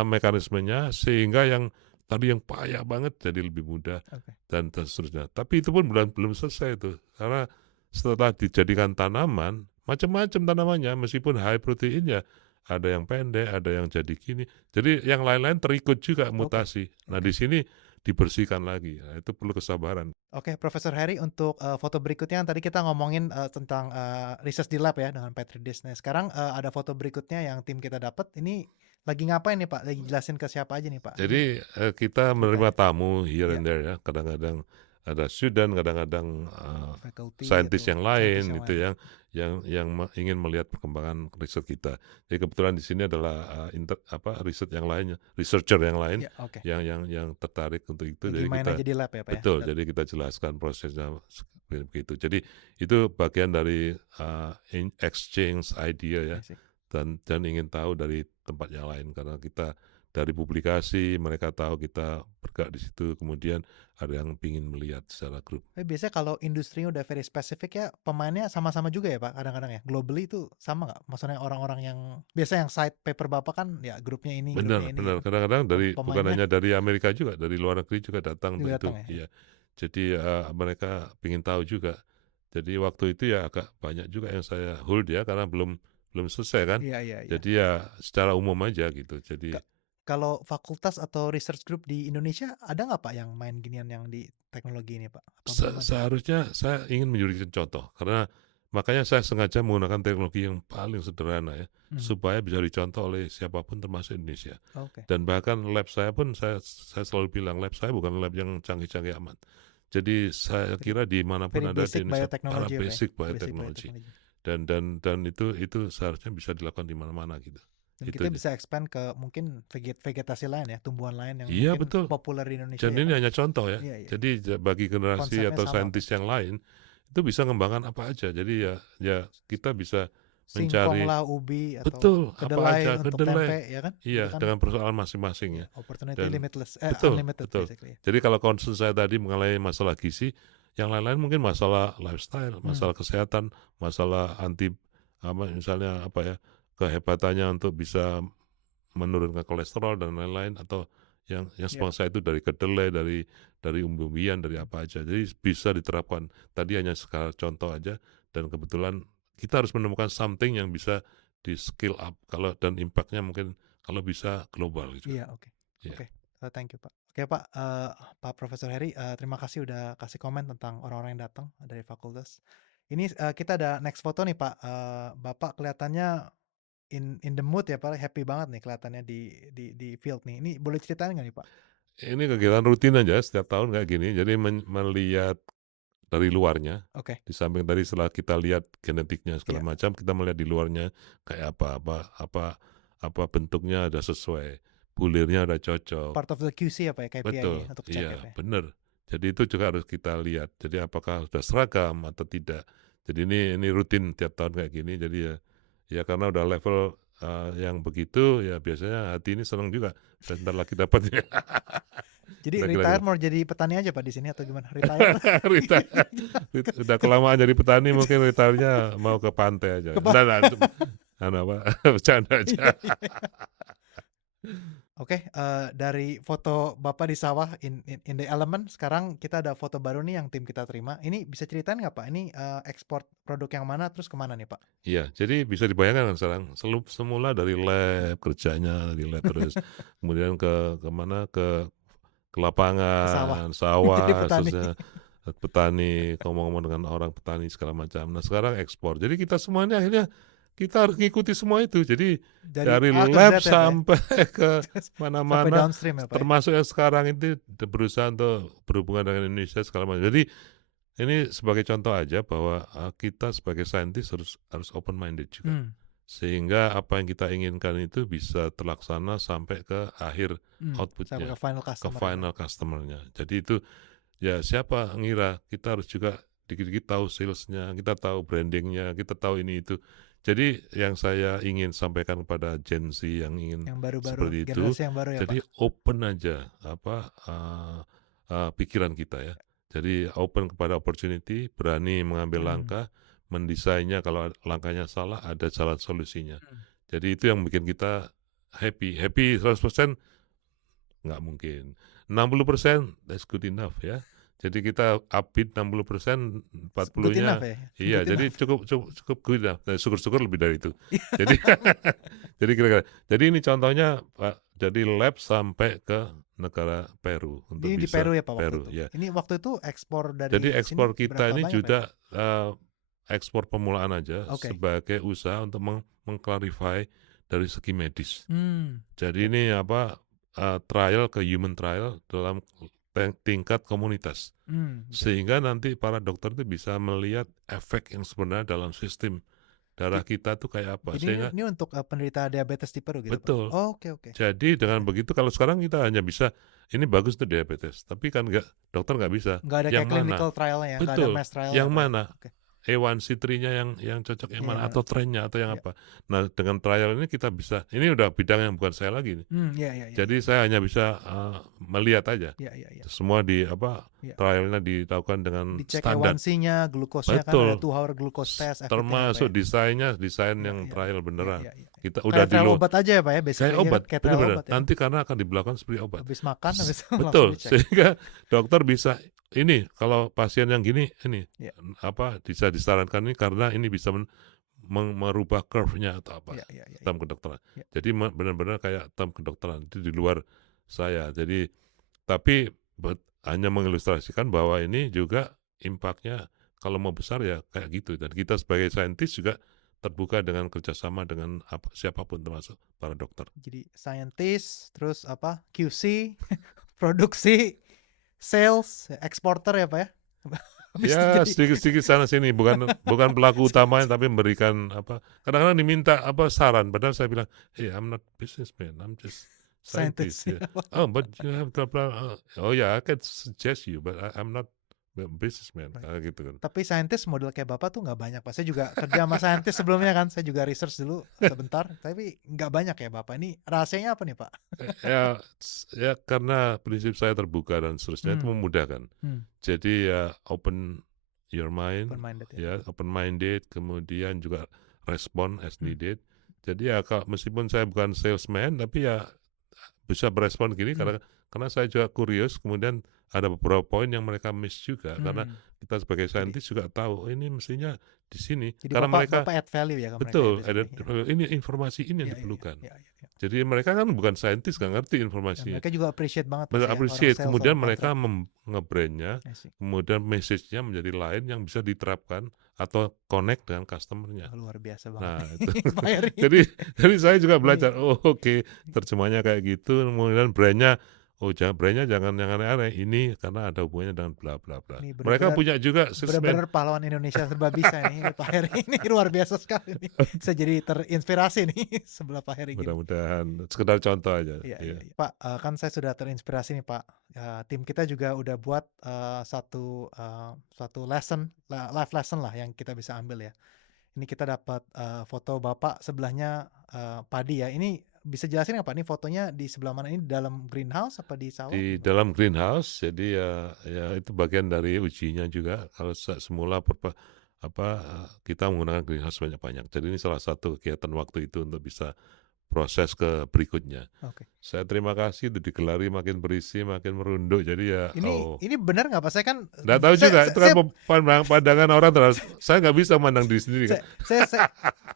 mekanismenya sehingga yang tadi yang payah banget jadi lebih mudah Oke. dan seterusnya. Tapi itu pun belum selesai tuh, karena setelah dijadikan tanaman, macam-macam tanamannya meskipun high proteinnya, ada yang pendek, ada yang jadi gini. Jadi yang lain-lain terikut juga Oke mutasi. Nah, oke. di sini dibersihkan lagi. Nah, itu perlu kesabaran. Oke, Profesor Heri, untuk, foto berikutnya tadi kita ngomongin, tentang, research di lab ya dengan petri dish. Nah sekarang, ada foto berikutnya yang tim kita dapat, ini lagi ngapain nih, Pak? Lagi jelasin ke siapa aja nih, Pak? Ini Jadi kita menerima ceritanya. tamu here Iya, and there ya. Kadang-kadang ada student, kadang-kadang faculty saintis atau yang saintis lain yang itu lain. yang ingin melihat perkembangan riset kita. Jadi kebetulan di sini adalah riset yang lainnya, researcher yang lain Iya, oke. yang tertarik untuk itu. Lagi Jadi main kita aja di lab ya, Pak, ya? betul, jadi kita jelaskan prosesnya seperti begitu. Jadi itu bagian dari exchange idea ya, I see. dan ingin tahu dari tempat yang lain karena kita dari publikasi mereka tahu kita bergerak di situ, kemudian ada yang ingin melihat secara grup. Tapi biasanya kalau industrinya udah very spesifik ya, pemainnya sama-sama juga ya, Pak, kadang-kadang ya? Globally itu sama nggak? Maksudnya orang-orang yang biasa yang side paper Bapak kan ya Benar grupnya ini benar, gitu. kadang-kadang bukan Pemainnya hanya dari Amerika juga, dari luar negeri juga datang untuk juga itu, datang ya? Iya. iya. Jadi mereka ingin tahu juga. Jadi waktu itu ya agak banyak juga yang saya hold ya karena belum belum selesai kan. Iya iya iya. Jadi ya secara umum aja gitu. Jadi Ka kalau fakultas atau research group di Indonesia ada nggak Pak yang main ginian yang di teknologi ini Pak? Apa belum ada? seharusnya saya ingin menjadikan contoh karena makanya saya sengaja menggunakan teknologi yang paling sederhana ya Mhm. supaya bisa dicontoh oleh siapapun termasuk Indonesia. Oke. Dan bahkan lab saya pun saya selalu bilang lab saya bukan lab yang canggih-canggih amat. Jadi saya Very kira dimanapun very ada di basic Indonesia para biotechnology ya Pak ya? basic Basic biotechnology biotechnology. dan itu seharusnya bisa dilakukan di mana-mana gitu. Dan Itu kita aja. bisa expand ke mungkin vegetasi lain ya, tumbuhan lain yang Iya mungkin betul. populer di Indonesia Dan ya ini Pak? hanya contoh ya. Iya iya. Jadi bagi generasi Konsepnya atau sama Pak. saintis yang lain itu bisa ngembangkan apa aja. Jadi ya ya kita bisa Singkong mencari lah, ubi atau betul apa kedelai aja untuk kedelai. tempe ya kan? Itu Iya, kan dengan persoalan masing-masing ya ya. opportunity Dan limitless betul, unlimited betul. basically ya. Jadi kalau concern saya tadi mengenai masalah gizi, yang lain-lain mungkin masalah lifestyle, Hmm. masalah kesehatan, masalah misalnya apa ya, kehebatannya untuk bisa menurunkan kolesterol dan lain-lain atau yang Yep. sebangsa itu dari kedelai, dari umbi-umbian, dari apa aja. Jadi bisa diterapkan. Tadi hanya sekali contoh aja dan kebetulan kita harus menemukan something yang bisa di skill up kalau dan impactnya mungkin kalau bisa global gitu. Iya, oke. Iya. Oke, thank you, Pak. Oke, Pak, Pak Profesor Heri, terima kasih udah kasih komen tentang orang-orang yang datang dari fakultas. Ini, kita ada next foto nih, Pak, Bapak kelihatannya in the mood ya, Pak, happy banget nih kelihatannya di field nih. Ini boleh ceritain nggak nih, Pak? Ini kegiatan rutin aja setiap tahun kayak gini. Jadi melihat dari luarnya, Oke, di samping tadi setelah kita lihat genetiknya segala iya, macam, kita melihat di luarnya kayak apa bentuknya ada sesuai, bulirnya ada cocok. part of the QC ya, Pak, ya, KPI ini Betul, untuk cek ya, iya Pak, ya? benar. Jadi itu juga harus kita lihat. Jadi apakah sudah seragam atau tidak. Jadi ini rutin tiap tahun kayak gini. Jadi ya karena udah level yang begitu ya biasanya hati ini senang juga. Bentar lagi dapat ya. Jadi Kira-kira retire gitu. mau jadi petani aja, Pak, di sini atau gimana? Retire? Retire. Udah kelamaan jadi petani mungkin retire-nya mau ke pantai aja. Ke Pak. Enggak, apa, bercanda Iya aja. iya. Oke, dari foto Bapak di sawah in the element, sekarang kita ada foto baru nih yang tim kita terima. Ini bisa ceritain nggak Pak, ini, ekspor produk yang mana, terus kemana nih Pak? Iya, jadi bisa dibayangkan kan sekarang, semula dari lab, kerjanya di lab terus, kemudian ke mana, ke Ke sawah, lapangan, jadi sawah, petani. petani, ngomong-ngomong dengan orang petani segala macam. Nah sekarang ekspor. Jadi kita semuanya akhirnya kita harus ngikuti semua itu. Jadi Dari dari A ke Z lab ya Pak ya? sampai ke Sampai mana-mana, downstream ya Pak ya? termasuk yang sekarang itu berusaha untuk berhubungan dengan Indonesia segala macam. Jadi ini sebagai contoh aja bahwa kita sebagai saintis harus open minded juga. Hmm. Sehingga apa yang kita inginkan itu bisa terlaksana sampai ke akhir Sampai outputnya, ke final ke customer ya Pak? final customer-nya. Jadi itu ya siapa ngira kita harus juga dikit-dikit tahu salesnya, kita tahu brandingnya, kita tahu ini itu. Jadi yang saya ingin sampaikan kepada Gen Z yang ingin Yang baru-baru, seperti itu, generasi yang baru ya Pak? jadi open aja pikiran kita ya. Jadi open kepada opportunity, berani mengambil Hmm. langkah, mendesainnya kalau langkahnya salah ada jalan solusinya. Hmm. Jadi itu yang bikin kita happy. Happy 100% nggak mungkin. 60% that's good enough ya. Jadi kita upbeat 60%, Good enough 40-nya ya? iya, Good jadi enough. cukup good enough. Dan syukur-syukur lebih dari itu. Jadi jadi kira-kira. Jadi ini contohnya Pak, jadi lab sampai ke negara Peru untuk Ini di bisa Peru ya Pak waktu Peru itu? ya. Ini waktu itu ekspor Jadi dari sini ekspor kita berapa ini banyak Pak ya Pak? juga ekspor pemulaan aja Oke. sebagai usaha untuk mengklarify dari segi medis. Jadi Yep. ini trial ke human trial dalam tingkat komunitas. Oke. Sehingga nanti para dokter itu bisa melihat efek yang sebenarnya dalam sistem darah kita tuh kayak apa. Jadi Sehingga ini untuk, penderita diabetes tipe 2 gitu, Pak? betul. Oh, oke oke. Jadi dengan Oke. begitu kalau sekarang kita hanya bisa ini bagus tuh diabetes, tapi kan dokter nggak bisa. Nggak ada Yang kayak mana? clinical trial-nya ya, nggak ada Betul. mass trial ya, Yang Pak, ya? mana? Oke. A1C3-nya yang cocok yang Iya, mana atau trennya atau yang iya. apa. Nah, dengan trial ini kita bisa. Ini udah bidang yang bukan saya lagi nih. Iya iya iya Jadi iya. saya hanya bisa melihat aja. Iya iya iya. Semua Iya. trialnya dilakukan dengan Dicek standar. A1C-nya, glukosnya kan ada Betul. 2-hour glucose test, everything ya, Pak, Termasuk ya? desain Iya yang iya iya. trial Iya beneran. iya iya. Kita Kayak udah di trial luar. obat aja ya, Pak, ya, Kayak basically ya kan? obat, Kayak trial bener-bener. obat ya kan? Nanti karena akan diberlakukan seperti obat. Habis makan, habis itu langsung Betul, dicek. sehingga dokter bisa ini kalau pasien yang gini ini Iya. bisa disarankan ini karena ini bisa merubah curve-nya atau apa, Iya iya iya iya. term kedokteran. Iya. Jadi benar-benar kayak term kedokteran, itu di luar saya. Jadi tapi hanya mengilustrasikan bahwa ini juga impact-nya kalau mau besar ya kayak gitu, dan kita sebagai saintis juga terbuka dengan kerjasama dengan siapapun termasuk para dokter. Jadi scientist, terus apa, QC, produksi, sales, eksporter ya, Pak, ya? Habis itu Ya jadi sedikit-sedikit sana sini, bukan bukan pelaku utamanya tapi memberikan apa, kadang-kadang diminta apa saran, padahal saya bilang, "Hey, I'm not businessman, I'm just scientist. scientist." Ya. "Oh, but you have blah blah." "Oh yeah, I can suggest you, but I'm not businessman." Right. Kayak gitu kan. Tapi saintis model kayak Bapak tuh nggak banyak, Pak. Saya juga kerja sama saintis sebelumnya kan, saya juga research dulu sebentar, tapi nggak banyak ya Bapak. Ini rahasianya apa nih, Pak? Ya ya karena prinsip saya terbuka dan seterusnya itu Hmm, memudahkan. hmm, Jadi ya open your open mind, minded ya. ya open minded, kemudian juga respon as Hmm, needed. Jadi ya kalau meskipun saya bukan salesman, tapi ya bisa berespon gini hmm, karena saya juga kurius, kemudian ada beberapa poin yang mereka miss juga karena hmm. kita sebagai Jadi saintis juga tahu, "Oh, ini mestinya di sini." jadi Karena Bapak mereka Bapak add value ya ke mereka ya betul, ada basically ya. ini informasi ini yang Iya iya iya diperlukan. iya iya. Iya. Jadi mereka kan bukan saintis, nggak ngerti Dan informasinya. mereka juga appreciate banget pasti Mereka ya orang appreciate, sales, kemudian orang mereka kontrak. nge-brand-nya, I see. kemudian message-nya menjadi lain yang bisa diterapkan atau connect dengan customer-nya. Wah, luar biasa banget Nah, nih itu. Pak Heri. Jadi saya juga Ini belajar, oh oke, terjemahnya kayak gitu, kemudian brand-nya, oh brand-nya jangan yang aneh-aneh, ini karena ada hubungannya dengan bla bla bla. ini Mereka benar-benar punya juga salesman. benar-benar pahlawan Indonesia serba bisa nih Pak Heri. Ini luar biasa sekali nih. Saya jadi terinspirasi nih sebelah Pak Heri gini. Mudah-mudahan sekedar contoh aja. Iya iya Ya. iya. Pak, kan saya sudah terinspirasi nih Pak, tim kita juga udah buat, satu lesson, life lesson lah yang kita bisa ambil ya. Ini kita dapat, foto Bapak sebelahnya, padi ya. Ini bisa jelasin nggak Pak, ini fotonya di sebelah mana? Ini di dalam greenhouse apa di sawah Di gimana? dalam greenhouse, jadi ya itu bagian dari ujinya juga. Kalau semula kita menggunakan greenhouse banyak-banyak. Jadi ini salah satu kegiatan waktu itu untuk bisa proses ke berikutnya. Oke. Saya terima kasih itu digelari makin berisi, makin merunduk. Jadi ya, Ini benar nggak Pak? Saya kan, nggak tahu saya juga. saya Itu kan saya pandangan orang terhadap saya nggak bisa memandang diri sendiri kan. saya saya saya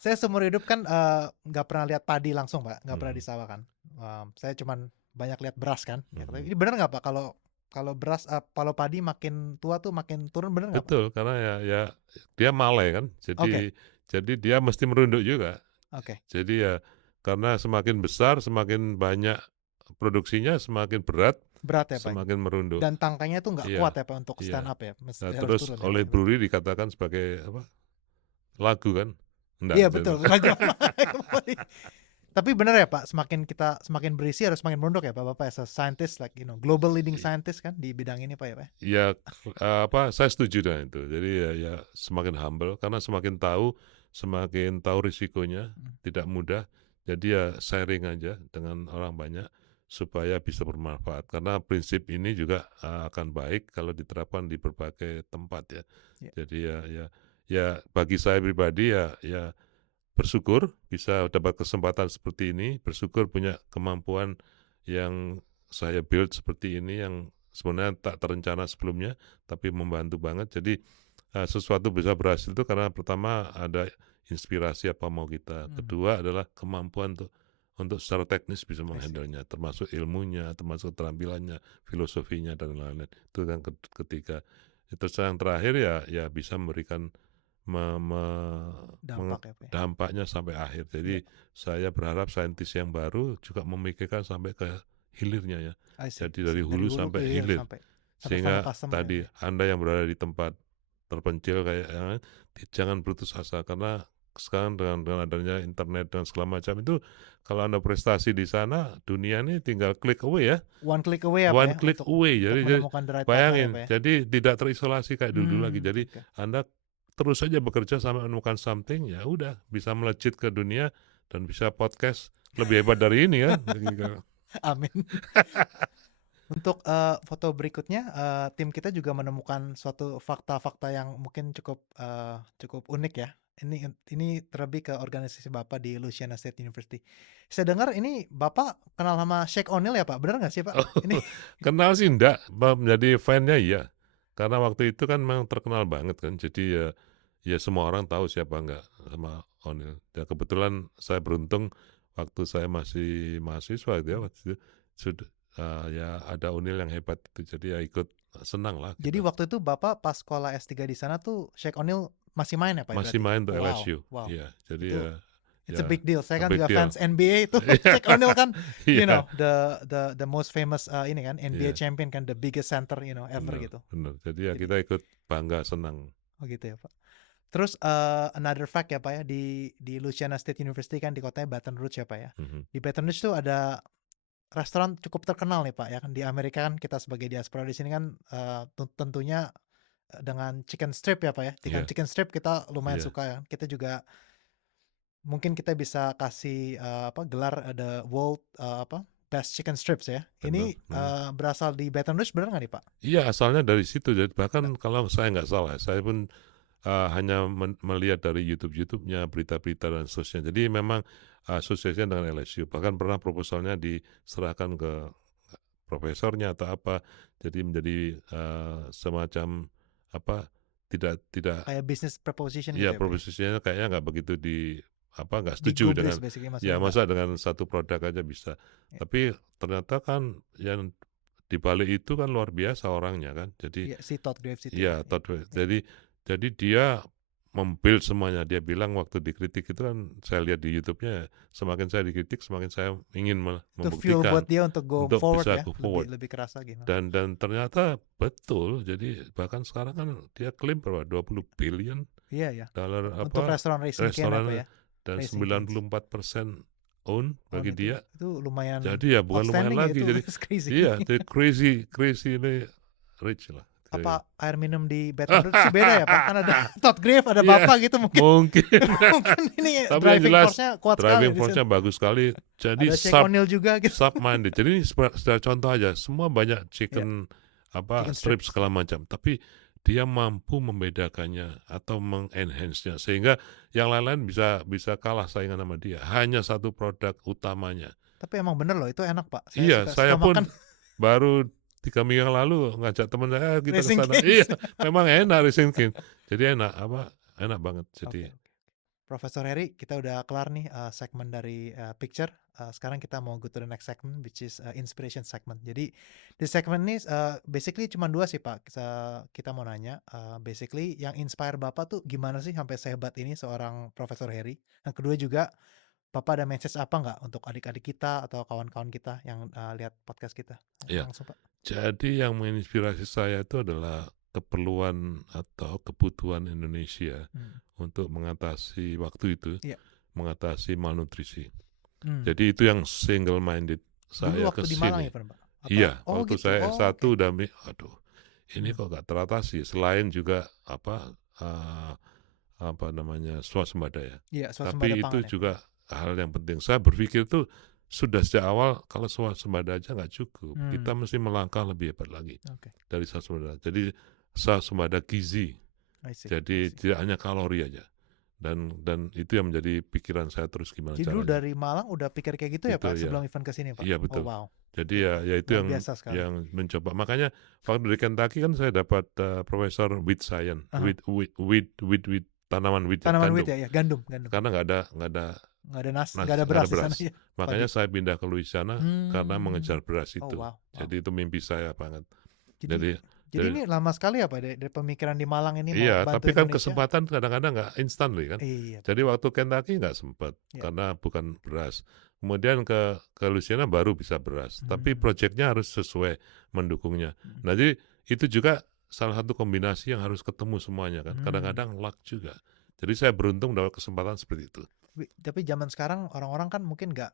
saya seumur hidup kan, nggak pernah lihat padi langsung Pak, nggak pernah di Hmm, sawah kan. Saya cuman banyak lihat beras kan, ya hmm. tapi ini benar nggak Pak kalau kalau beras, kalau padi makin tua tuh makin turun, benar nggak Pak? Betul, karena ya dia malai kan. Oke Jadi dia mesti merunduk juga. oke. Jadi ya karena semakin besar, semakin banyak produksinya, semakin berat, Berat ya Pak? semakin merunduk. Dan tangkainya tuh nggak kuat Iya, ya Pak untuk stand iya. up ya? Nah, Harus terus turun ya Pak oleh ya berarti? Bruri dikatakan sebagai apa? Lagu kan? Enggak, Iya itu. betul, lagu kembali. Tapi benar ya Pak, semakin berisi harus semakin merunduk ya Pak, Bapak as a scientist like global leading scientist kan di bidang ini Pak ya Pak? Ya, saya setuju dengan itu. Jadi ya semakin humble karena semakin tahu risikonya, Mhm, tidak mudah. Jadi ya sharing aja dengan orang banyak supaya bisa bermanfaat. Karena prinsip ini juga akan baik kalau diterapkan di berbagai tempat ya. iya, Jadi ya bagi saya pribadi ya bersyukur bisa dapat kesempatan seperti ini, bersyukur punya kemampuan yang saya build seperti ini yang sebenarnya tak terencana sebelumnya, tapi membantu banget. Jadi sesuatu bisa berhasil itu karena pertama ada inspirasi apa mau kita, mhm, kedua adalah kemampuan untuk secara teknis bisa I see. menghandlenya, termasuk ilmunya, termasuk keterampilannya, filosofinya dan lain-lain. Itu kan ketiga. Terus yang terakhir ya bisa memberikan me me Dampak ya Pak ya? dampaknya sampai akhir. Iya, Jadi saya berharap saintis yang baru juga memikirkan sampai ke hilirnya ya. I see Jadi I dari see. Dari hulu hulu ke sampai hilir hilir. sampai final Sehingga customer ya Pak tadi ya? Anda yang berada di tempat terpencil kayak jangan putus asa karena sekarang dengan adanya internet dan segala macam itu kalau Anda prestasi di sana, dunia ini tinggal klik away ya. One click away ya Pak One ya click away. untuk Jadi menemukan the right partner ya Pak bayangin, ya? jadi tidak terisolasi kayak dulu lagi. Jadi Oke. Anda terus saja bekerja sampai menemukan something, ya udah bisa melejit ke dunia dan bisa podcast lebih hebat dari ini kan. Gitu. Amin. Untuk, foto berikutnya, tim kita juga menemukan suatu fakta-fakta yang mungkin cukup unik ya. Ini terlebih ke organisasi Bapak di Louisiana State University. Saya dengar ini Bapak kenal sama Shaq O'Neal ya Pak, benar nggak sih Pak? Ini Kenal sih enggak, menjadi fan-nya iya. Karena waktu itu kan memang terkenal banget kan. Jadi ya semua orang tahu siapa enggak sama O'Neil. Ya kebetulan saya beruntung waktu saya masih mahasiswa gitu ya, waktu itu sudah ya ada O'Neil yang hebat itu, jadi ya ikut senang lah Jadi gitu. waktu itu Bapak pas sekolah S3 di sana tuh Shaq O'Neal masih main ya Pak ya Masih berarti? main untuk Wow, LSU, wow. iya. Jadi Itu ya it's a ya big deal. Saya a kan big juga deal. fans NBA itu. Iya, Shaq O'Neal kan, iya, the most famous ini kan NBA iya, champion kan, the biggest center ever benar, gitu. benar. Jadi ya Jadi kita ikut bangga, senang. oh gitu ya Pak. Terus another fact ya Pak ya, di Louisiana State University kan di kotanya Baton Rouge ya Pak ya. Mhm. Di Baton Rouge tuh ada restoran cukup terkenal nih Pak ya kan. Di Amerika kan kita sebagai diaspora di sini kan tentunya dengan chicken strip ya Pak ya. Dengan Iya, chicken strip kita lumayan iya, suka ya. Kita juga mungkin kita bisa kasih gelar ada World Best Chicken Strips ya. benar, Ini benar. berasal di Baton Rouge benar nggak nih Pak? Iya, asalnya dari situ. Jadi Nah, bahkan kalau saya nggak salah, saya pun hanya melihat dari YouTube-nya, berita-berita dan seterusnya. Jadi memang asosiasinya dengan LSU. Bahkan pernah proposalnya diserahkan ke profesornya atau apa. Jadi menjadi semacam apa? Tidak kayak business proposition gitu ya ya Pak ya. proposisinya kayaknya nggak begitu nggak setuju Digubris dengan basically ya maksudnya nggak. masa dengan satu produk aja bisa. Ya, Tapi ternyata kan yang di balik itu kan luar biasa orangnya kan. Jadi ya, si Todd Graves itu ya. iya, Ya, Todd West. ya. Jadi dia mem-build semuanya. Dia bilang waktu dikritik itu kan saya lihat di YouTube-nya, semakin saya dikritik, semakin saya ingin Itu fuel buat membuktikan dia untuk go untuk forward bisa ya, go lebih forward. lebih keras lagi. Nah. Dan ternyata betul. Jadi bahkan sekarang kan dia klaim berapa? 20 billion Iya ya. dolar Untuk apa restoran Raising Cane apa restoran ya? dan Raising Cane's. 94% own On bagi dia. itu lumayan Jadi ya bukan lumayan outstanding ya lagi. itu. Jadi It's crazy. iya, the crazy crazy ini rich lah. Jadi, Apa air minum di Baton Rouge sih beda ya Pak? Kan ada Todd Graves, ada iya, Bapak gitu mungkin. mungkin. Mungkin ini Tapi yang driving jelas force-nya kuat sekali driving di situ. force-nya bagus sekali. Jadi Ada Shaq O'Neal juga gitu. sub-minded. Jadi ini sekedar contoh aja. Semua banyak Ya, chicken chicken strip strips. segala macam. Tapi dia mampu membedakannya atau mengenhance-nya sehingga yang lain-lain bisa kalah saingan sama dia. Hanya satu produk utamanya. Tapi emang bener loh, itu enak Pak. Saya Iya, suka saya makan pun baru 3 minggu yang lalu ngajak teman saya, "Ayo kita ke Raising sana." Cane's. Iya, memang enak Raising Cane. Jadi enak banget. Jadi Oke, oke. Profesor Heri, kita udah kelar nih segmen dari picture. Sekarang kita mau go to the next segment, which is inspiration segment. Jadi di segmen ini basically cuma dua sih Pak. Kita mau nanya, basically yang inspire Bapak tuh gimana sih sampai sehebat ini seorang Profesor Heri? Yang kedua juga, Bapak ada message apa nggak untuk adik-adik kita atau kawan-kawan kita yang lihat podcast kita? ya, Langsung Pak. jadi yang menginspirasi saya itu adalah keperluan atau kebutuhan Indonesia Hmm. untuk mengatasi waktu itu, Iya. mengatasi malnutrisi. Hmm. Jadi itu yang single minded Dulu saya ke waktu di Malang sini. ya Pak? Iya, Oh waktu gitu. saya Oh, S1 oke. udah aduh, ini Hmm. kok gak teratasi. Selain juga uh, apa namanya swasembada ya. Iya, swasembada Tapi itu pangan ya. juga hal yang penting. Saya berpikir tuh sudah sejak awal kalau swasembada aja nggak cukup. Kita mesti melangkah lebih hebat lagi Oke. dari swasembada. Jadi swasembada gizi. I see. Jadi tidak hanya kalori aja. Dan itu yang menjadi pikiran saya terus gimana Jadi dulu caranya. dari Malang udah pikir kayak gitu ya Itu Pak ya. sebelum event ke sini Pak? Iya Oh betul. wow. Jadi ya itu Luar biasa sekali. yang mencoba. Makanya waktu di Kentucky kan saya dapat profesor wheat science, Aha. wheat tanaman wheat, Tanaman gandum. wheat ya, gandum. Karena nggak ada Nggak ada nasi, nggak ada beras di sana ya. Makanya saya pindah ke Louisiana karena mengejar beras Oh itu. wow. Jadi itu mimpi saya banget. Jadi ini lama sekali ya Pak dari pemikiran di Malang ini mau Iya, bantu tapi kan Indonesia. kesempatan kadang-kadang nggak instan kan. Iya. Jadi waktu Kentucky nggak sempat karena bukan beras. Kemudian ke Louisiana baru bisa beras. Tapi proyeknya harus sesuai mendukungnya. Nah, jadi itu juga salah satu kombinasi yang harus ketemu semuanya kan. Kadang-kadang luck juga. Jadi saya beruntung dapat kesempatan seperti itu. Tapi zaman sekarang orang-orang kan mungkin nggak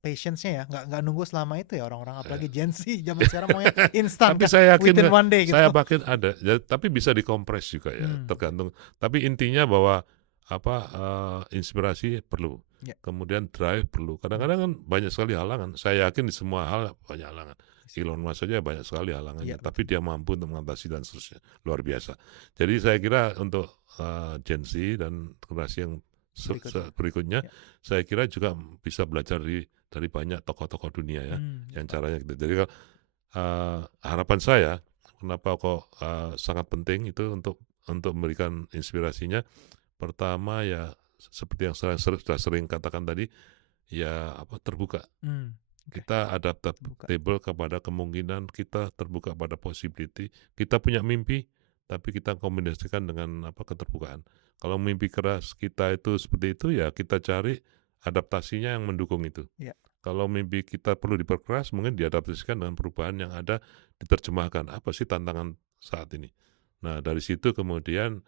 patience-nya ya, nggak nunggu selama itu ya orang-orang, apalagi Gen Z zaman sekarang maunya instan Tapi kan, saya yakin within one day gitu. saya yakin ada. Ya, tapi bisa dikompres juga ya, tergantung. Tapi intinya bahwa inspirasi perlu. Ya. Kemudian drive perlu. Kadang-kadang kan banyak sekali halangan. Saya yakin di semua hal banyak halangan. Elon Musk saja banyak sekali halangannya, tapi dia mampu untuk mengatasi dan seterusnya. Luar biasa. Jadi saya kira untuk Gen Z dan generasi yang berikutnya, saya kira juga bisa belajar dari banyak tokoh-tokoh dunia ya, yang caranya gitu. Jadi harapan saya, kenapa kok sangat penting itu untuk memberikan inspirasinya. Pertama ya seperti yang saya sudah sering katakan tadi, ya terbuka. Mmm, oke, Kita terbuka. adaptable kepada kemungkinan, kita terbuka pada possibility. Kita punya mimpi, tapi kita kombinasikan dengan keterbukaan. Kalau mimpi keras kita itu seperti itu, ya kita cari adaptasinya yang mendukung itu. Iya, Kalau mimpi kita perlu diperkeras, mungkin diadaptasikan dengan perubahan yang ada, diterjemahkan. Apa sih tantangan saat ini? Nah, dari situ kemudian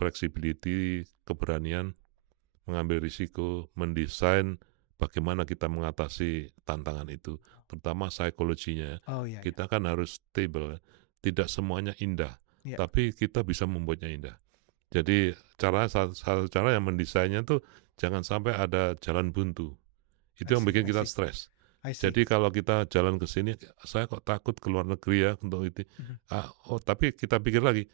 flexibility, keberanian mengambil risiko, mendesain bagaimana kita mengatasi tantangan itu, terutama psikologinya. oh iya iya, Kita kan harus stable, tidak semuanya indah, iya, tapi kita bisa membuatnya indah. Jadi satu cara yang mendesainnya tuh jangan sampai ada jalan buntu. Itu yang bikin I kita see, stres. I see. Jadi kalau kita jalan ke sini, saya kok takut ke luar negeri ya untuk itu. Mhm, Tapi kita pikir lagi,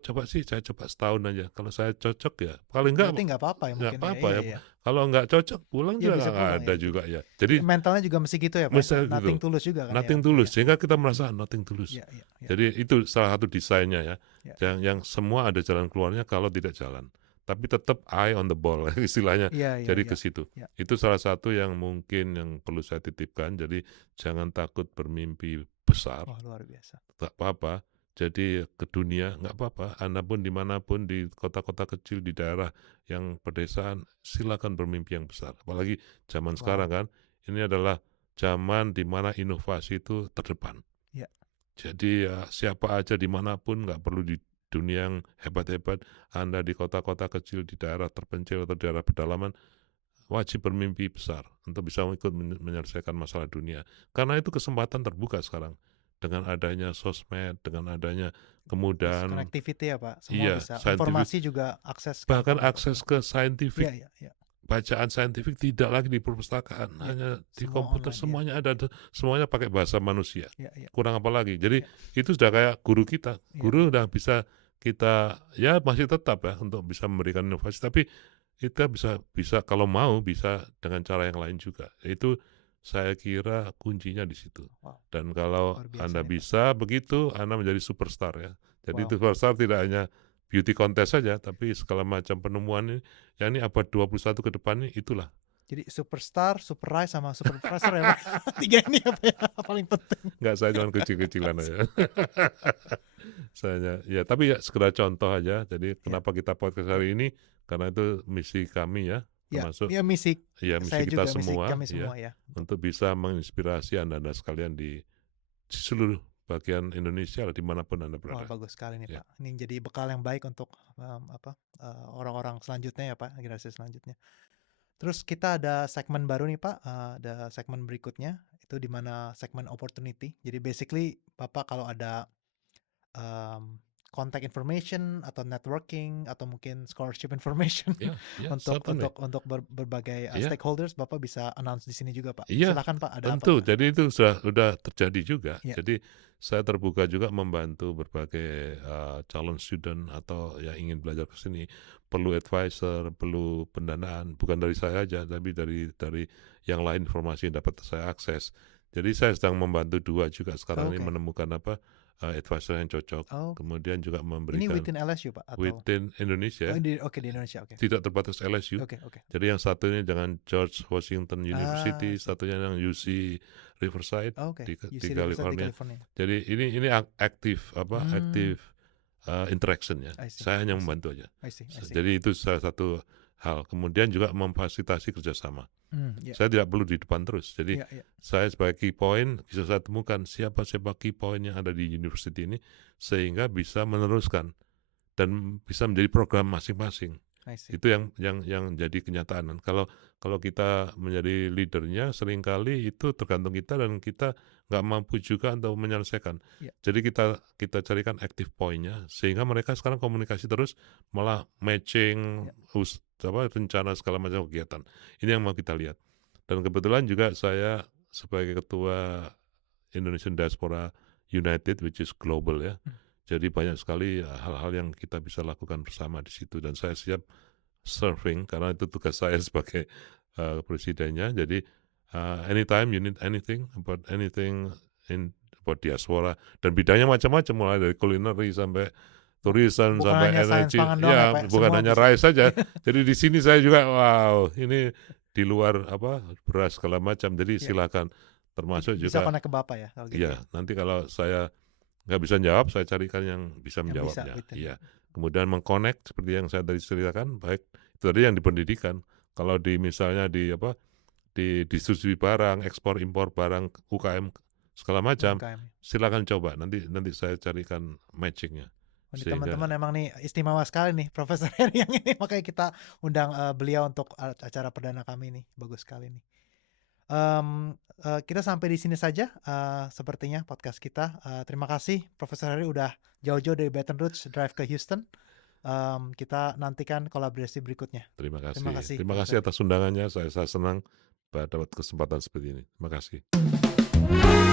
coba sih saya coba setahun aja. Kalau saya cocok ya, paling enggak berarti nggak apa-apa ya nggak mungkin ya? apa-apa Iya ya. iya. Kalau nggak cocok pulang Iya juga bisa nggak pulang ada ya. juga ya. Jadi Jadi mentalnya juga mesti gitu ya, Pak, ya? misalnya gitu, Nothing tulus juga kan ya? nothing Iya, tulus. Sehingga kita mhm, merasa nothing tulus. iya iya iya Jadi itu salah satu desainnya ya. iya Yang semua ada jalan keluarnya kalau tidak jalan. Tapi tetap eye on the ball istilahnya. iya iya Jadi iya ke situ. iya. Itu salah satu yang mungkin yang perlu saya titipkan. Jadi jangan takut bermimpi besar. Wah luar biasa. Tak apa-apa. Jadi ke dunia nggak apa-apa. Anda pun dimanapun di kota-kota kecil di daerah yang pedesaan, silakan bermimpi yang besar. Apalagi zaman Wow, sekarang kan, ini adalah zaman di mana inovasi itu terdepan. iya, Jadi ya siapa aja dimanapun, nggak perlu di dunia yang hebat-hebat. Anda di kota-kota kecil, di daerah terpencil atau daerah pedalaman, wajib bermimpi besar untuk bisa ikut menyelesaikan masalah dunia. Karena itu kesempatan terbuka sekarang. Dengan adanya sosmed, dengan adanya terus kemudahan, connectivity ya, Pak, semua iya, bisa scientific, informasi juga akses bahkan gampang untuk akses semua. ke scientific, Iya iya iya bacaan saintifik tidak lagi di perpustakaan, iya, hanya di semua komputer, online, iya semuanya ada, semuanya pakai bahasa manusia. iya iya Kurang apa lagi? Jadi iya itu sudah kayak guru kita. iya, Guru udah bisa kita, ya masih tetap ya untuk bisa memberikan inovasi, tapi kita bisa bisa kalau mau bisa dengan cara yang lain juga. Itu saya kira kuncinya di situ. wow, Dan kalau luar biasa Anda nih, Pak. bisa begitu, Anda menjadi superstar ya. Jadi Wow, itu superstar tidak hanya beauty contest saja, tapi segala macam penemuan ini, ya ini abad 21 ke depan ini itulah. jadi superstar, superrise, sama super professor ya, Pak? 3 ini apa ya paling penting? Enggak, saya cuma kecil-kecilan aja. Saya ya, tapi ya sekedar contoh aja. Jadi Iya kenapa kita podcast iya hari ini? Karena itu misi kami ya, iya termasuk iya, misi ya misi saya kita juga, misi semua kami ya, semua ya, untuk untuk bisa menginspirasi Anda-Anda sekalian di seluruh bagian Indonesia lah, dimanapun Anda wah berada. bagus sekali nih, Ya, Pak. Ini jadi bekal yang baik untuk, orang-orang selanjutnya ya, Pak, generasi selanjutnya. Terus kita ada segmen baru nih, Pak, ada segmen berikutnya, itu di mana segmen opportunity. Jadi basically Bapak kalau ada, mmm, contact information atau networking atau mungkin scholarship information ya, ya, untuk certainly. berbagai, Iya. stakeholders, Bapak bisa announce di sini juga, Pak. Iya, Silakan, Pak, ada apa, tentu. Pak? Jadi itu sudah terjadi juga. Iya, Jadi saya terbuka juga membantu berbagai calon student atau yang ingin belajar ke sini, perlu advisor, perlu pendanaan, bukan dari saya aja, tapi dari yang lain informasi yang dapat saya akses. Jadi saya sedang membantu dua juga sekarang ini oke. menemukan advisor yang cocok, Oh, kemudian juga ini memberikan within LSU, Pak, atau within oh Indonesia, oke di Indonesia, oke. tidak terbatas LSU. Oke oke. Jadi yang satunya dengan George Washington Ah, I University, see. satunya yang UC Riverside Oke, di UC Riverside di California. California. Jadi ini aktif Hmm, aktif interaction ya. I see Saya hanya I see membantu aja. I see I see. Jadi itu salah satu hal. Kemudian juga memfasilitasi kerjasama. Iya Saya tidak perlu di depan terus. Jadi iya iya. saya sebagai key point bisa saya temukan siapa-siapa key point yang ada di university ini sehingga bisa meneruskan dan bisa menjadi program masing-masing. I see. Itu yang jadi kenyataan. Dan kalau kita menjadi leadernya seringkali itu tergantung kita dan kita nggak mampu juga untuk menyelesaikan. Iya Jadi kita carikan active point-nya sehingga mereka sekarang komunikasi terus malah matching iya. rencana segala macam kegiatan. Ini yang mau kita lihat. Dan kebetulan juga saya sebagai ketua Indonesian Diaspora United, which is global ya. Mmm, Jadi banyak sekali hal-hal yang kita bisa lakukan bersama di situ dan saya siap serving karena itu tugas saya sebagai presidennya. Jadi anytime you need anything about diaspora dan bidangnya macam-macam mulai dari culinary sampai tourism Bukan sampai hanya sains energi, pangan doang ya, ya Pak, bukan semua hanya bisa. rice saja. Jadi di sini saya juga, wow, ini di luar apa, beras segala macam. Jadi Iya, silakan, termasuk bisa juga, connect ke Bapak ya kalau gitu ya? ya nanti kalau saya nggak bisa jawab, saya carikan yang bisa Yang bisa menjawabnya. gitu ya. Iya. Kemudian mengkonek seperti yang saya tadi ceritakan, baik itu tadi yang di pendidikan. Kalau di misalnya di apa, di distribusi barang, ekspor impor barang, UKM segala macam, UMKM. silakan coba. Nanti nanti saya carikan matchingnya. Oh, ini teman-teman Sehingga emang nih istimewa sekali nih Profesor Heri yang ini, makanya kita undang beliau untuk acara perdana kami nih, bagus sekali nih. Kita sampai di sini saja sepertinya podcast kita. Terima kasih Profesor Heri udah jauh-jauh dari Baton Rouge drive ke Houston. Kita nantikan kolaborasi berikutnya. terima Terima kasih. kasih Terima Profesor kasih Heri. atas undangannya. Saya senang dapat kesempatan seperti ini. Terima kasih.